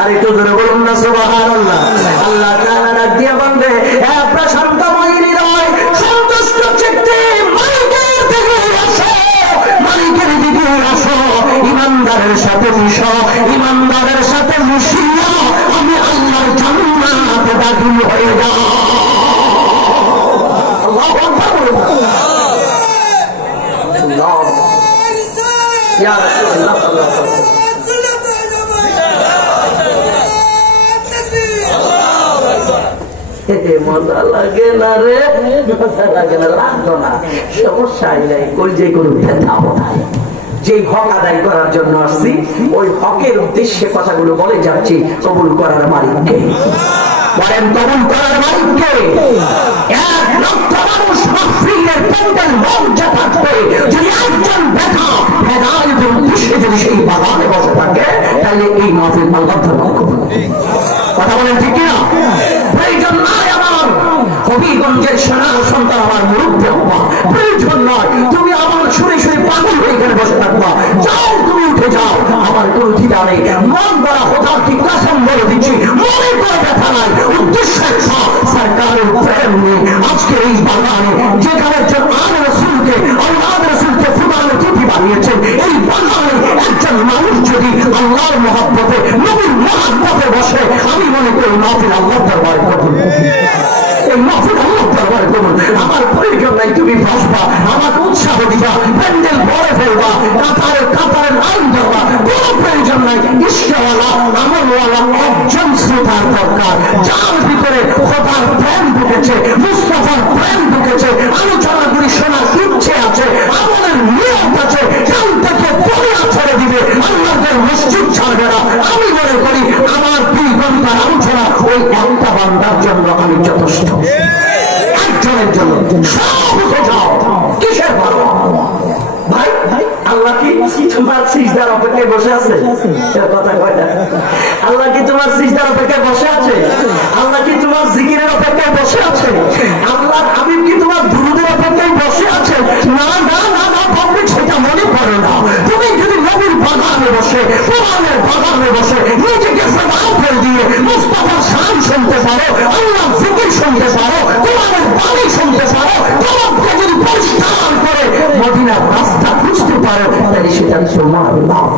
আর একটু জোরে বলুন না সুবহানাল্লাহ। আল্লাহ তাআলা ডাক দিয়ে বলবে, হে প্রশান্তময় হৃদয়, সন্তুষ্ট চিত্তে মালিকের দিকে আসো, মালিকের দিকে আসো, ইমানদারের সাথে মিশো, ইমানদারের সাথে মিশিয়া আমি আল্লাহর জান্নাতে দাখিল হয়ে যাও। আল্লাহু আকবার বলুন। আল্লাহ ইয়া রাসূলুল্লাহ সাল্লাল্লাহু আলাইহি ওয়াসাল্লাম। মজা লাগে না রে, মজা লাগে না, লাগতো না, সমস্যাই নাই, ওই যে কোনো ব্যথাও নাই। যেই হক আদায় করার জন্য আসছি ওই হকের উদ্দেশ্যে কথাগুলো বলে যাচ্ছি। কবুল করার মালিককে বলেন, কবুল করার মালিককে। 1 লক্ষ মানুষ মাহফিলের প্যান্ডেল মঞ্চে থাকবে, যদি একজন ব্যথা হেদায়েতের উদ্দেশ্যে যদি সেই বাগানে বসে থাকে, তাহলে এই মাহফিল আল্লাহ তাআলা কবুল। কথা বলেন ঠিক কিনা? প্রয়োজন নয় আমার হবিগঞ্জের সোনার সন্তান আমার মুরুব্বি হওয়া, প্রয়োজন নয় তুমি আমার শুনে শুনে পাগল হয়ে এখানে বসে থাকবা। যাও, তুমি উঠে যাও, আমার কোনো ঠিকা নেই। মন বলা হঠাৎ কি কসম বলে দিচ্ছি, মনে করে ব্যথা নাই, উদ্দেশ্য সরকারের প্রেম নেই। আজকের এই বাগানে যেখানে রাসূলকে আল্লাহ রাসূলকে ফুটানোর চিঠি বানিয়েছেন, এই বাগানে একজন মানুষ যদি আল্লাহর মহব্বতে নবীর মহব্বতে বসে, আমি মনে করি মাহফিল আল্লাহর দরবারে কবুল। এই মাহফিল আল্লাহর দরবারে কবুল। আমার প্রয়োজন নাই, তুমি বসবা, আমাকে উৎসাহ দিবা, প্যান্ডেল ভরে ফেলবা, কাতারে কাতারে লাইন দেওয়া, কোনো প্রয়োজন নাই। ইশকাওয়ালা আমলওয়ালা একজন শ্রোতার দরকার, যার ভিতরে খোদার প্রেম ঢুকেছে, মুস্তাফার প্রেম ঢুকেছে, আলোচনাগুলি শোনার ইচ্ছে আছে, আমলের নিয়ত আছে, কাল থেকে পড়িয়া ছেড়ে দিবে, আল্লাহর মসজিদ ছাড়বে না। আমি মনে করি আমার 2 ঘন্টার আলোচনা ওই একটা বান্দার জন্য আমি যথেষ্ট, একজনের জন্য। সব উঠে যাও, কিসের ভালো ভাই? আল্লাহ কি তোমার সিজদার অপেক্ষায় বসে আছে? কথা কয় না। আল্লাহ কি তোমার সিজদার অপেক্ষায় বসে আছে? আল্লাহ কি তোমার জিকিরের অপেক্ষায় বসে আছে? আল্লাহ হাবিব কি তোমার দুরূদের অপেক্ষায় বসে আছে? না না না না, পাবলিক সেটা মনে করো না। তুমি যদি নবীর বাগানে বসে, কোরআনের বাগানে বসে নিজেকে ফেদা করে দিয়ে মুস্তাফার শান শুনতে পারো, আল্লাহ জিকির শুনতে পারো, কোরআনের বাণী শুনতে পারো, তোমাকে যদি পরিষ্কার করে মদিনার রাস্তা খুঁজতে পারো, তাহলে সেটা তোমার লাভ।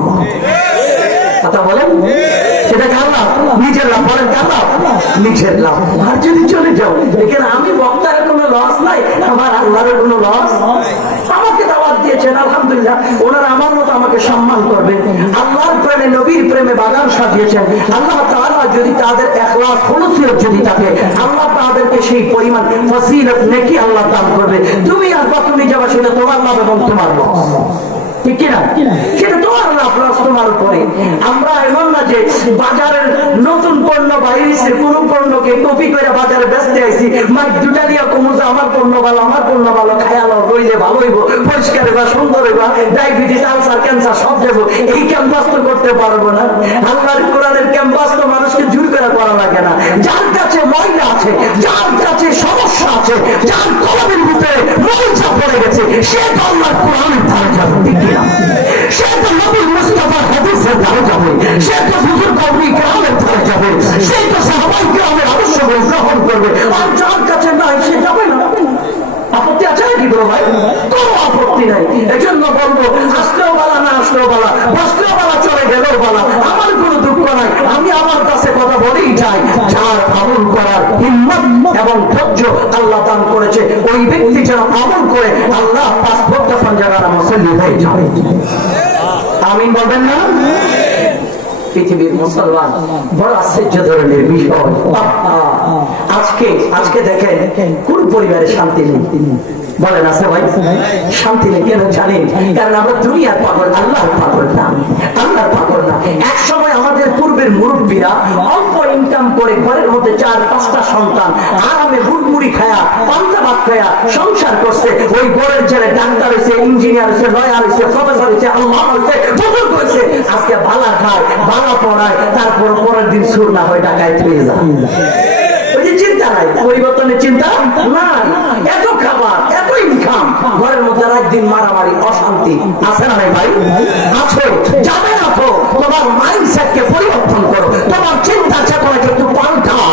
কথা বলেন, সেটা কার লাভ? নিজের লাভ। বলেন কার লাভ? নিজের লাভ। আর যদি চলে যাও, এখানে আমি বক্তার কোনো লস নাই, আমার আল্লাহর কোনো লস। আমাকে দাওয়াত দিয়েছেন, আলহামদুলিল্লাহ, ওনারা আমার মতো আমাকে সম্মান করবে। আল্লাহর প্রেমে, নবীর প্রেমে বাগান সাজিয়েছেন। আল্লাহ তাআলা যদি তাদের ইখলাস খুলুসিয়ত যদি থাকে, আল্লাহ তাদেরকে সেই পরিমাণ ফজিলত নেকি আল্লাহ দান করবে। তুমি আর তুমি যাবা, সেটা তোমার লাভ এবং তোমার লস। ঠিক কিনা? সেটা তোমার লাভ, লস তোমার উপরে। আমরা এমন না যে বাজারের নতুন পণ্য বাইরেছে, কোন পণ্যকে কপি করে বাজারে বেচতে আইছি, মাইক দুটা নিয়ে কমুজা আমার পণ্য ভালো, আমার পণ্য ভালো, খায়াল রইলে ভালো হইব, পরিষ্কার হইবা, সুন্দর হইবা, ডায়াবেটিস, আলসার, ক্যান্সার সব যাবো। এই ক্যাম্পাস তো করতে পারবো না। আল্লাহর কোরআনের ক্যাম্পাস তো মানুষকে জোর করে করা লাগে না। যার কাছে ময়লা আছে, যার কাছে সমস্যা আছে, যার কলমের ভিতরে মরিচা পড়ে গেছে, সে তো আল্লাহর কোরআনের ধারে যাবে। ঠিক কিনা? সে তো নবী মুস্তাফার হাদিসের ধারে যাবে, সে তো হুজুর কওমি কেরামের ধারে যাবে, সে তো সাহাবায়ে কেরামের আদর্শগুলো গ্রহণ করবে। আর যার কাছে নাই, সে যাবে না। আপত্তি আছে নাকি বলো ভাই? কোনো আপত্তি নাই। এই জন্য বলবো, আসলেও বালা, না আসলেও বালা, বসলেও বালা, চলে গেলেও বালা, আমার কোনো দুঃখ নাই। আমি আমার কাছে কথা বলেই চাই, যার আমল করার হিম্মত এবং ধৈর্য আল্লাহ দান করেছে, ওই ব্যক্তি যেন আমল করে আল্লাহ 5 ওয়াক্ত ফরজ মুসল্লি হয়ে যাবে। আমিন বলবেন না? পৃথিবীর মুসলমান বড় আশ্চর্য ধরনের বিষয়। আজকে দেখেন, কোন পরিবারে শান্তি নেই? বলেন আছে ভাই? শান্তি নেই কেন জানেন? কারণ আমরা দুনিয়ার পাগল, আল্লাহর পাগল না। আল্লাহর পাগল না। এক সময় আমাদের পূর্বের মুরব্বীরা অল্প ইনকাম করে ঘরের মধ্যে 4-5টা সন্তান আরামে বুটমুড়ি খায়া, পান্তা ভাত খায়া সংসার করছে। ওই ঘরের ছেলে ডাক্তার হয়েছে, ইঞ্জিনিয়ার হয়েছে, লয়ার হয়েছে, প্রফেসর হয়েছে, আল্লাহ হয়েছে, বুজুর্গ হয়েছে। আজকে বালা খায়, বালা পড়ায়, তারপর পরের দিন সুর না হয় ঢাকায় ফিরে যায়। ওই যে চিন্তা নাই, পরিবর্তনের চিন্তা না। এত খাবার, এত ইনকাম, ঘরের মধ্যে একদিন মারামারি, অশান্তি আছে না নাই ভাই? আছে। যাবে না তো, তোমার মাইন্ডসেটকে পরিবর্তন করো, তোমার চিন্তা চেতনাকে একটু পাল্টাও।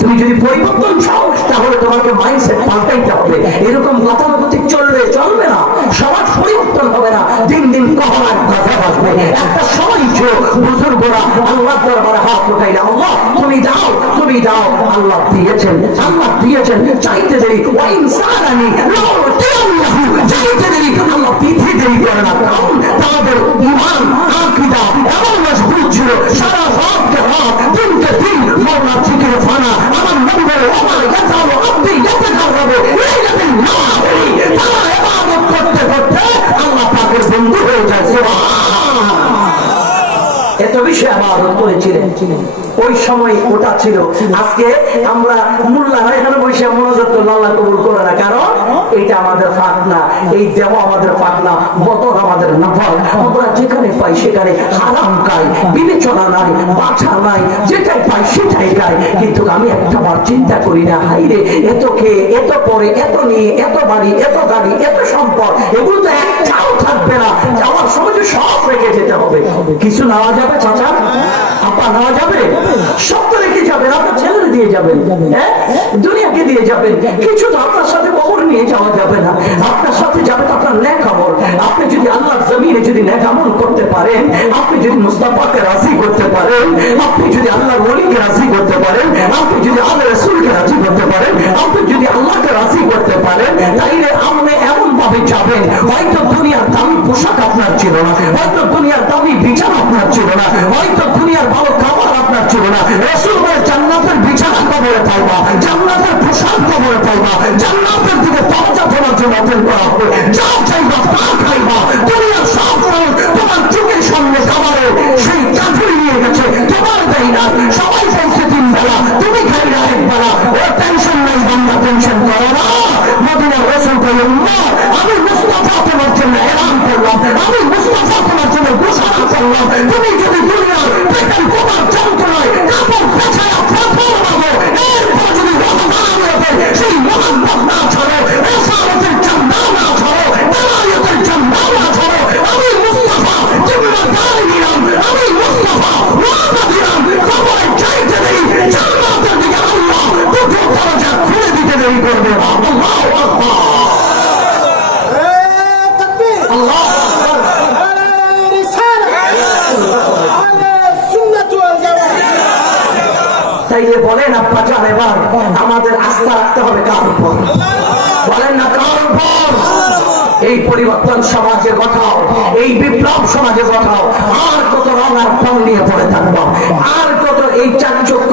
তুমি যদি পরিবর্তন চাও, তাহলে তোমাকে মাইন্ডসেট পাল্টাইতে হবে। এরকম গতানুগতিক চলবে না, সমাজ পরিবর্তন হবে না। দিন দিন কখনো কথা আসবে। একটা সময় ছিল বুজুর্গরা আল্লাহর দরবারে হাত উঠাইলে, আল্লাহ তুমি দাও, তুমি দাও। আল্লাহ দিয়েছেন, আল্লাহ দিয়েছেন। চাইতে দেরি ইনসানানি চাইতে দেরি, আল্লাহ পিঠে দেরি করে না। কারণ তাদের ঈমান, আকীদা এমন মজবুত ছিল, সারা রাতকে রাত, দিনকে দিন মাওলার জিকির ফানা। আমার নবী বলে, ওমা ইয়াতালু আব্দি ইয়াতাকাররাবু ইলাইহিন নাফিলি। তারা ইবাদত করতে করতে আল্লাহ পাকের বন্ধু হয়ে যায়। সুবহানাল্লাহ। এত বেশি ইবাদত করেছিলেন। ওই সময় ওটা ছিল। আজকে আমরা মোল্লা হয় এখানে বসে মনোযোগ করলে আল্লাহ কবুল করে না, কারণ এইটা আমাদের ফাঁক না, এই দেহ আমাদের ফাঁক না, বতন আমাদের নফল। আমরা যেখানে পাই সেখানে হারাম খাই, বিবেচনা নাই, বাছা নাই, যেটাই পাই সেটাই খাই। কিন্তু আমি একটাবার চিন্তা করি না, হাই রে, এত খেয়ে, এত পরে, এত নিয়ে, এত বাড়ি, এত গাড়ি, এত সম্পদ, এগুলো তো একটাও থাকবে না। যাওয়ার সময় সব রেখে যেতে হবে। কিছু নেওয়া যাবে চাচা? আপা নেওয়া যাবে? যাবে, সব তো রেখে যাবেন, আপনার ছেলের দিয়ে যাবেন, হ্যাঁ, দুনিয়াকে দিয়ে যাবেন, কিছু তো আপনার সাথে কবর নিয়ে যাওয়া যাবে না। আপনার সাথে যাবে আপনার নেক আমল। আপনি যদি আল্লাহর জমিনে যদি নেক আমল করতে পারেন, আপনি যদি মুস্তাফাকে রাজি করতে পারেন, আপনি যদি আল্লাহর ওলিকে রাজি করতে পারেন, আপনি যদি আল্লাহ রাসূলকে রাজি করতে পারেন, আপনি যদি আল্লাহকে রাজি করতে পারেন, তাইলে আপনি এমন ভাবে যাবেন, হয়তো দুনিয়ার দামি পোশাক আপনার ছিল না, হয়তো দুনিয়ার দামি বিছানা আপনার ছিল না, হয়তো দুনিয়ার ভালো খাবার আপনার ছিল না, রাসূল বলে জান্নাতের বিছানা কবরে পাইবা, জান্নাতের পোশাক কবরে পাইবা, জান্নাতের দিকে দরজা তোমার জন্য ওপেন করা হবে, যা চাইবা তা খাইবা। দুনিয়ার সব তোমার চোখের সামনে খাবারে সেই চাকরি নিয়ে গেছে, তোমার দেয় না, সবাই চাইছে 3 বেলা, তুমি খাইলা 1 বেলা। ও টেনশন নাই বান্দা, টেনশন করো না। মদিনার রাসূল বলেন, আমি মুস্তাফা তোমার জন্য এলান করলাম, আমি মুস্তাফা তোমার জন্য ঘোষণা করলাম, তুমি যদি দুনিয়ার পেটের তোমার যন্ত্রণায় কাপড় পেছায়া ফাঁপড় পাবো, এরপর যদি রহমানিয়তের সেই মোহাম্মদ না ছাড়ো, এসারতের জান্নাত না ছাড়ো, বেলায়েতের জান্নাত না ছাড়ো, আমি মুস্তাফা জিম্মাদার নিলাম, আমি মুস্তাফা ওয়াদা দিলাম, কবরে যাইতে দেরি, জান্নাতের দিকে আল্লাহ দুটো দরজা খুলে দিতে দেরি করবে। আল্লাহু আকবার, আল্লাহু আকবার। তাইলে বলেন আপা জান, এবার আমাদের আস্থা রাখতে হবে কার উপর? বলেন না কার উপর? এই পরিবর্তন সমাজে ঘটাও, এই বিপ্লব সমাজে ঘটাও। আর কত রং আর ফল নিয়ে পড়ে থাকবা, আর কত এই চাকচক্য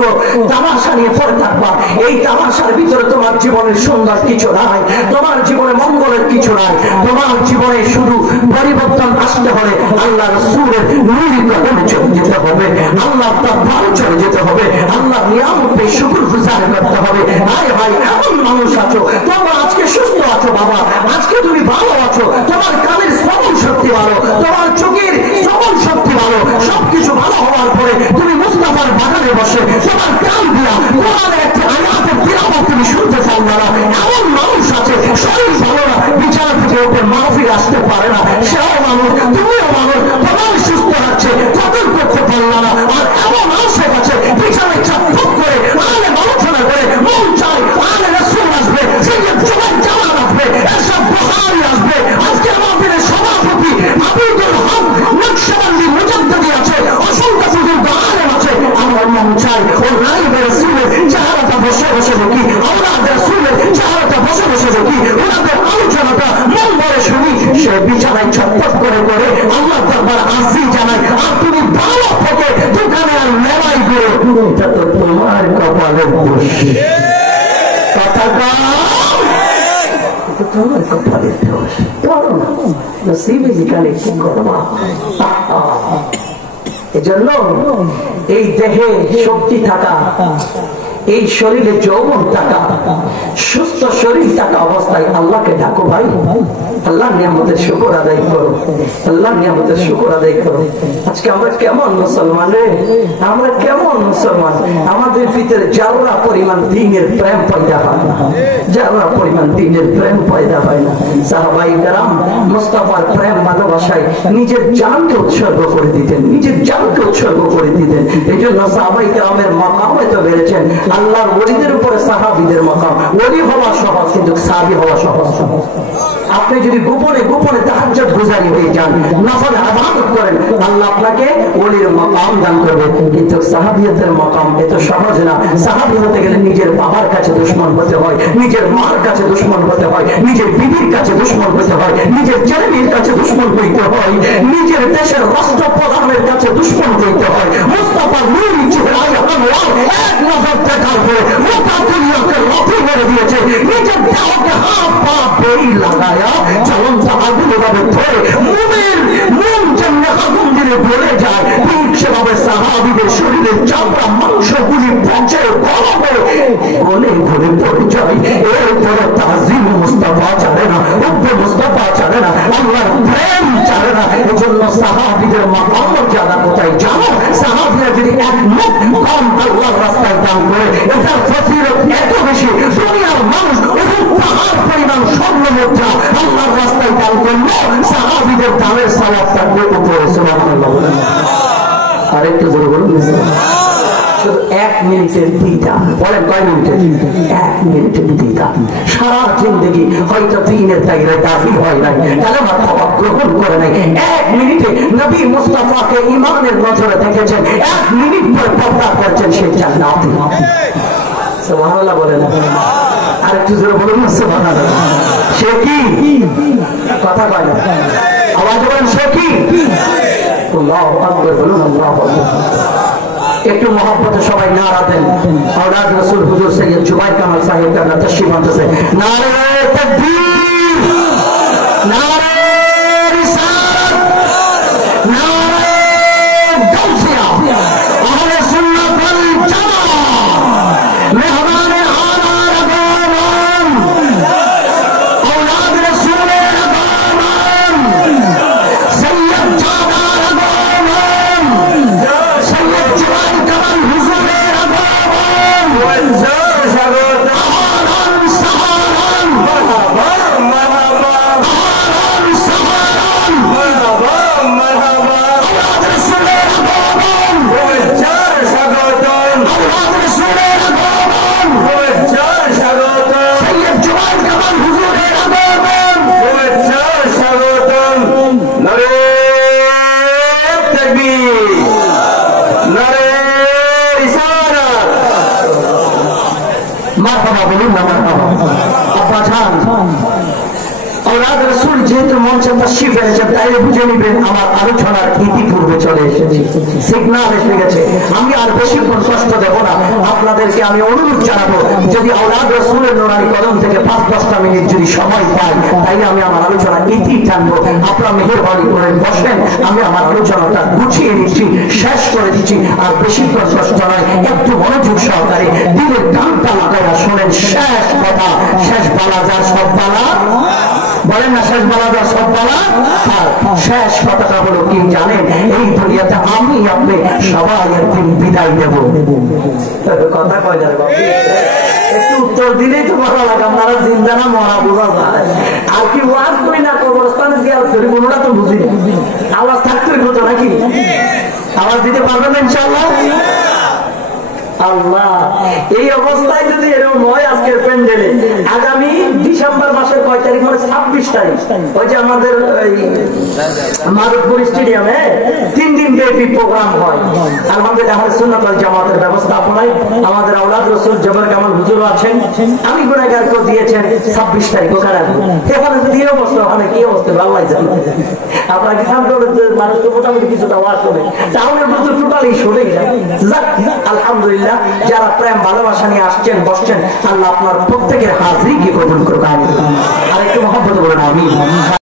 তামাশা নিয়ে পড়ে থাকবা। এই তামাশার ভিতরে তোমার জীবনের সুন্দর কিছু নাই, তোমার জীবনে মঙ্গলের কিছু নাই। তোমার জীবনে শুধু পরিবর্তন আসতে হলে আল্লাহ রাসূলের নূরি কদমে চলে যেতে হবে, আল্লাহ দরবারে চলে যেতে হবে, আল্লাহ নিয়ামতে শুকরগুজার করতে হবে। হায় হায়, এমন মানুষ আছো, তোমরা আজকে সুস্থ আছো বাবা, আজকে তুমি ভালো আছো, তোমার কানের শ্রবণ শক্তি ভালো, তোমার চোখের শ্রবণ শক্তি ভালো, সবকিছু ভালো হওয়ার পরে তুমি মুস্তাফার বাগানে বসে তোমার কান দিয়া কোরআনের একটি আয়াতের তিলাওয়াত তুমি শুনতে চাও না। এমন মানুষ আছে, শরীর ভালো না, বিছানা থেকে ওপর মাহফিল আসতে পারে না, সেও মানুষ, তুমিও মানুষ, তোমার সুস্থ হচ্ছে, কদর করতে পারলো না। আর এমন আশেক আছে, বিছানায় চাপ করে আলে আলোচনা করে মন চায় আলে রাসূল আসবে, সিরাত জুমার জামান আসবে, এসব বুখারী আসবে। আজকে আমাদের সভাপতি আবিদুল হক নকশবন্দি মুজাদ্দিদি আছে, অসংখ্য বুজুর্গ আলেম আছে। আমার মন চায় ও নাইবে রাসূলের চেহারাটা বসে বসে দেখি, আওলাদ রাসূলের চেহারাটা বসে বসে দেখি, ওনাদের আলোচনাটা মন ভরে শুনি। সে বিছানায় ছটফট করে করে আল্লাহ দরবার আরজি জানায়, আর তুমি ভালো থেকে দোকানে আর মেলাই করে, এটা তো তোমার কপালের দোষ। কথা তোমার কপালের দোষ, করো না, নসিবে যেখানে কি করবা। এজন্য এই দেহে শক্তি থাকা, এই শরীরে যৌবন থাকা, সুস্থ শরীর থাকা অবস্থায় আল্লাহকে ডাকো ভাই, আল্লাহ নিয়ামতের শুকর আদায় করো, আল্লাহ নিয়ামতের শুকর আদায় করো। আজকে আমরা কেমন মুসলমান রে, আমরা কেমন মুসলমান? আমাদের ভিতরে যারা পরিমাণ দ্বীনের প্রেম পয়দা হয় না, যারা পরিমাণ দ্বীনের প্রেম পয়দা হয় না। সাহাবায়ে কেরাম মুস্তাফার প্রেম ভালোবাসায় নিজের জানকে উৎসর্গ করে দিতেন, নিজের জানকে উৎসর্গ করে দিতেন। এই জন্য সাহাবায়ে কেরামের মাকাম হয়তো বেড়েছেন। আল্লাহর ওলিদের উপরে সাহাবীদের মাকাম, ওলি হওয়া সহজ কিন্তু সাহাবী হওয়া সহজ। আপনি যদি গোপনে গোপনে তাহাজ্জুদ গুজারি হয়ে যান, নফল ইবাদত করেন, আল্লাহ আপনাকে ওলির মাকাম দান করবে। কিন্তু সাহাবিয়তের মাকাম এত সহজ না। সাহাবী হতে গেলে নিজের বাবার কাছে দুশমন হতে হয়, নিজের মার কাছে দুশমন হতে হয়, নিজের বিবির কাছে দুশমন হতে হয়, নিজের ছেলেমেয়ের কাছে দুশমন হইতে হয়, নিজের দেশের রাষ্ট্রপ্রধানের কাছে দুশমন হইতে হয়। মুস্তাফা নূরি চেহারায় আনোয়ার এক নজর দেখার পরে গোটা দুনিয়াকে লাথি মেরে দিয়েছে। নিজের দেহকে হাত পা বেই লাগায়া জ্বলন্ত আগুন ভাবে ধরে মুমিন মন যেমনি আগুন দিলে বলে যায়, ঠিক সেভাবে সাহাবীদের শরীরের চামড়া মাংসগুলি পচে গলবে গলে গলে পড়ে যায়। এরপরে তাজিম মুস্তাফা চলে না, উব্বে মুস্তাফা চলে না, আল্লাহর প্রেম চলে না। এজন্য সাহাবীদের মাকাম মর্যাদা কোথায় জানো? সাহাবীরা যদি এক মুখ কম আল্লাহর রাস্তায় দান করে, এটার ফজিলত এত বেশি, দুনিয়ার মানুষ পাহাড় পরিমাণ স্বর্ণ মুদ্রা আল্লাহর রাস্তায় দান করলে সাহাবীদের দানের সওয়াব থাকবে উপরে। সুবহানাল্লাহ। আরেকটু জোরে বলুন। শুধু 1 মিনিটের দ্বিধা। বলেন কয় মিনিটের? 1 মিনিটের দ্বিধা। সারা জিন্দগি হয়তো দিনের তাগিদে দাবি হয় নাই, কালেমা তওবা গ্রহণ করে নাই। 1 মিনিটে নবী মুস্তাফাকে ঈমানের নজরে দেখেছেন, 1 মিনিট পর পর্দা করেছেন সেই জান্নাতে। সুবহানাল্লাহ বলেন। আর একটু জোরে বলুন না সুবহানাল্লাহ। সে কি? কথা কয় না, আওয়াজ বলেন সে কি? আল্লাহু আকবার বলুন, আল্লাহু আকবার। একটু মহব্বতে সবাই নারা দেন। আওলাদ রাসূল হুজুর সৈয়দ জুবাইর কামাল সাহেব কাবলা তাশরীফ আনতেছে। নারে তাকবীর, নারে রিসালাত, নারে গাউসিয়া, আহলে সুন্নাত ওয়াল জামাত, মেহমানে আলার আগমন, আওলাদ রাসূলের আগমন, সৈয়দ জাদার আগমন, সৈয়দ জুবাইর কামাল হুজুরের আগমন, ওয়াজ্জার স্বাগত, আহলান সাহলান, মারহাবা মারহাবা, আহলান সাহলান, মারহাবা মারহাবা, আওলাদ রাসূলের আগমন, ওয়াজ্জার স্বাগত, আওলাদ রাসূলের আগমন, ওয়াজ্জার স্বাগত, সৈয়দ জুবাইর কামাল হুজুরের আগমন, ওয়াজ্জার স্বাগত। নারে তাকবীর, নারে রিসালাত, মারহাবা বলুন না মারহাবা। আব্বা জান, আওলাদ রাসূল যেহেতু মঞ্চে তাশরীফ এনেছেন, তাইলে বুঝে নিবেন আমার আলোচনার ইতিপূর্বে চলে এসেছি, সিগন্যাল এসে গেছে। আমি আর বেশিক্ষণ কষ্ট দেব না, আপনাদেরকে আমি অনুরোধ জানাবো, যদি আওলাদ রাসূলের নুরানি কদম থেকে 5-10টা মিনিট যদি সময় পাই, তাইলে আমি আমার আলোচনা ইতি টানবো। আপনারা মেহেরবানি করে বসেন, আমি আমার আলোচনাটা গুছিয়ে নিচ্ছি, শেষ করে দিচ্ছি। আর বেশিক্ষণ কষ্ট নয়, একটু মনোযোগ সহকারে দিলের কানটা লাগাইয়া শোনেন। শেষ কথা, শেষ বালা যার সব বালা, বলেন না শেষ বালা যার সব বালা। আর শেষ কথাটা হলো কি জানেন? এই দুনিয়াতে আমি আপনি সবাই একদিন বিদায় দেব। কথা কয় যাবে একটু উত্তর দিলেই তো ভালো লাগে। আপনারা জিন্দা না মরা বোঝা যায়। আর কি ওয়াজ করি না কবরস্থানে জিয়ারত করি, কোনোটা তো বুঝি না। আওয়াজ থাকতেই হতো নাকি? আওয়াজ দিতে পারবেন না ইনশাআল্লাহ? আল্লাহ, এই অবস্থায় যদি এরকম হয় আজকের প্যান্ডেলে, আগামী ডিসেম্বর মাসের কয় তারিখ মানে 26 তারিখ, ওই যে আমাদের মাধবপুর স্টেডিয়ামে 3 দিন ব্যাপী প্রোগ্রাম হয়। আলহামদুলিল্লাহ আহলে সুন্নাত ওয়াল জামাতের ব্যবস্থাপনায় আমাদের আওলাদ রাসূল জুবাইর কামাল হুজুর আছেন, আমি গুনাহগার করে দিয়েছেন 26 তারিখ ওখানে আসবো। এখানে যদি এই অবস্থা, ওখানে কি অবস্থা আল্লাহ জানে। আপনারা কি সামনে মানুষকে মোটামুটি কিছুটা ওয়াজ করে, তাহলে কিন্তু টোটালি সরে যায়। আলহামদুলিল্লাহ, যারা প্রেম ভালোবাসা নিয়ে আসছেন বসছেন, আল্লাহ আপনার প্রত্যেকের হাজিরি কি কবুল করুন। আর একটু মহব্বত বলেন আমিন।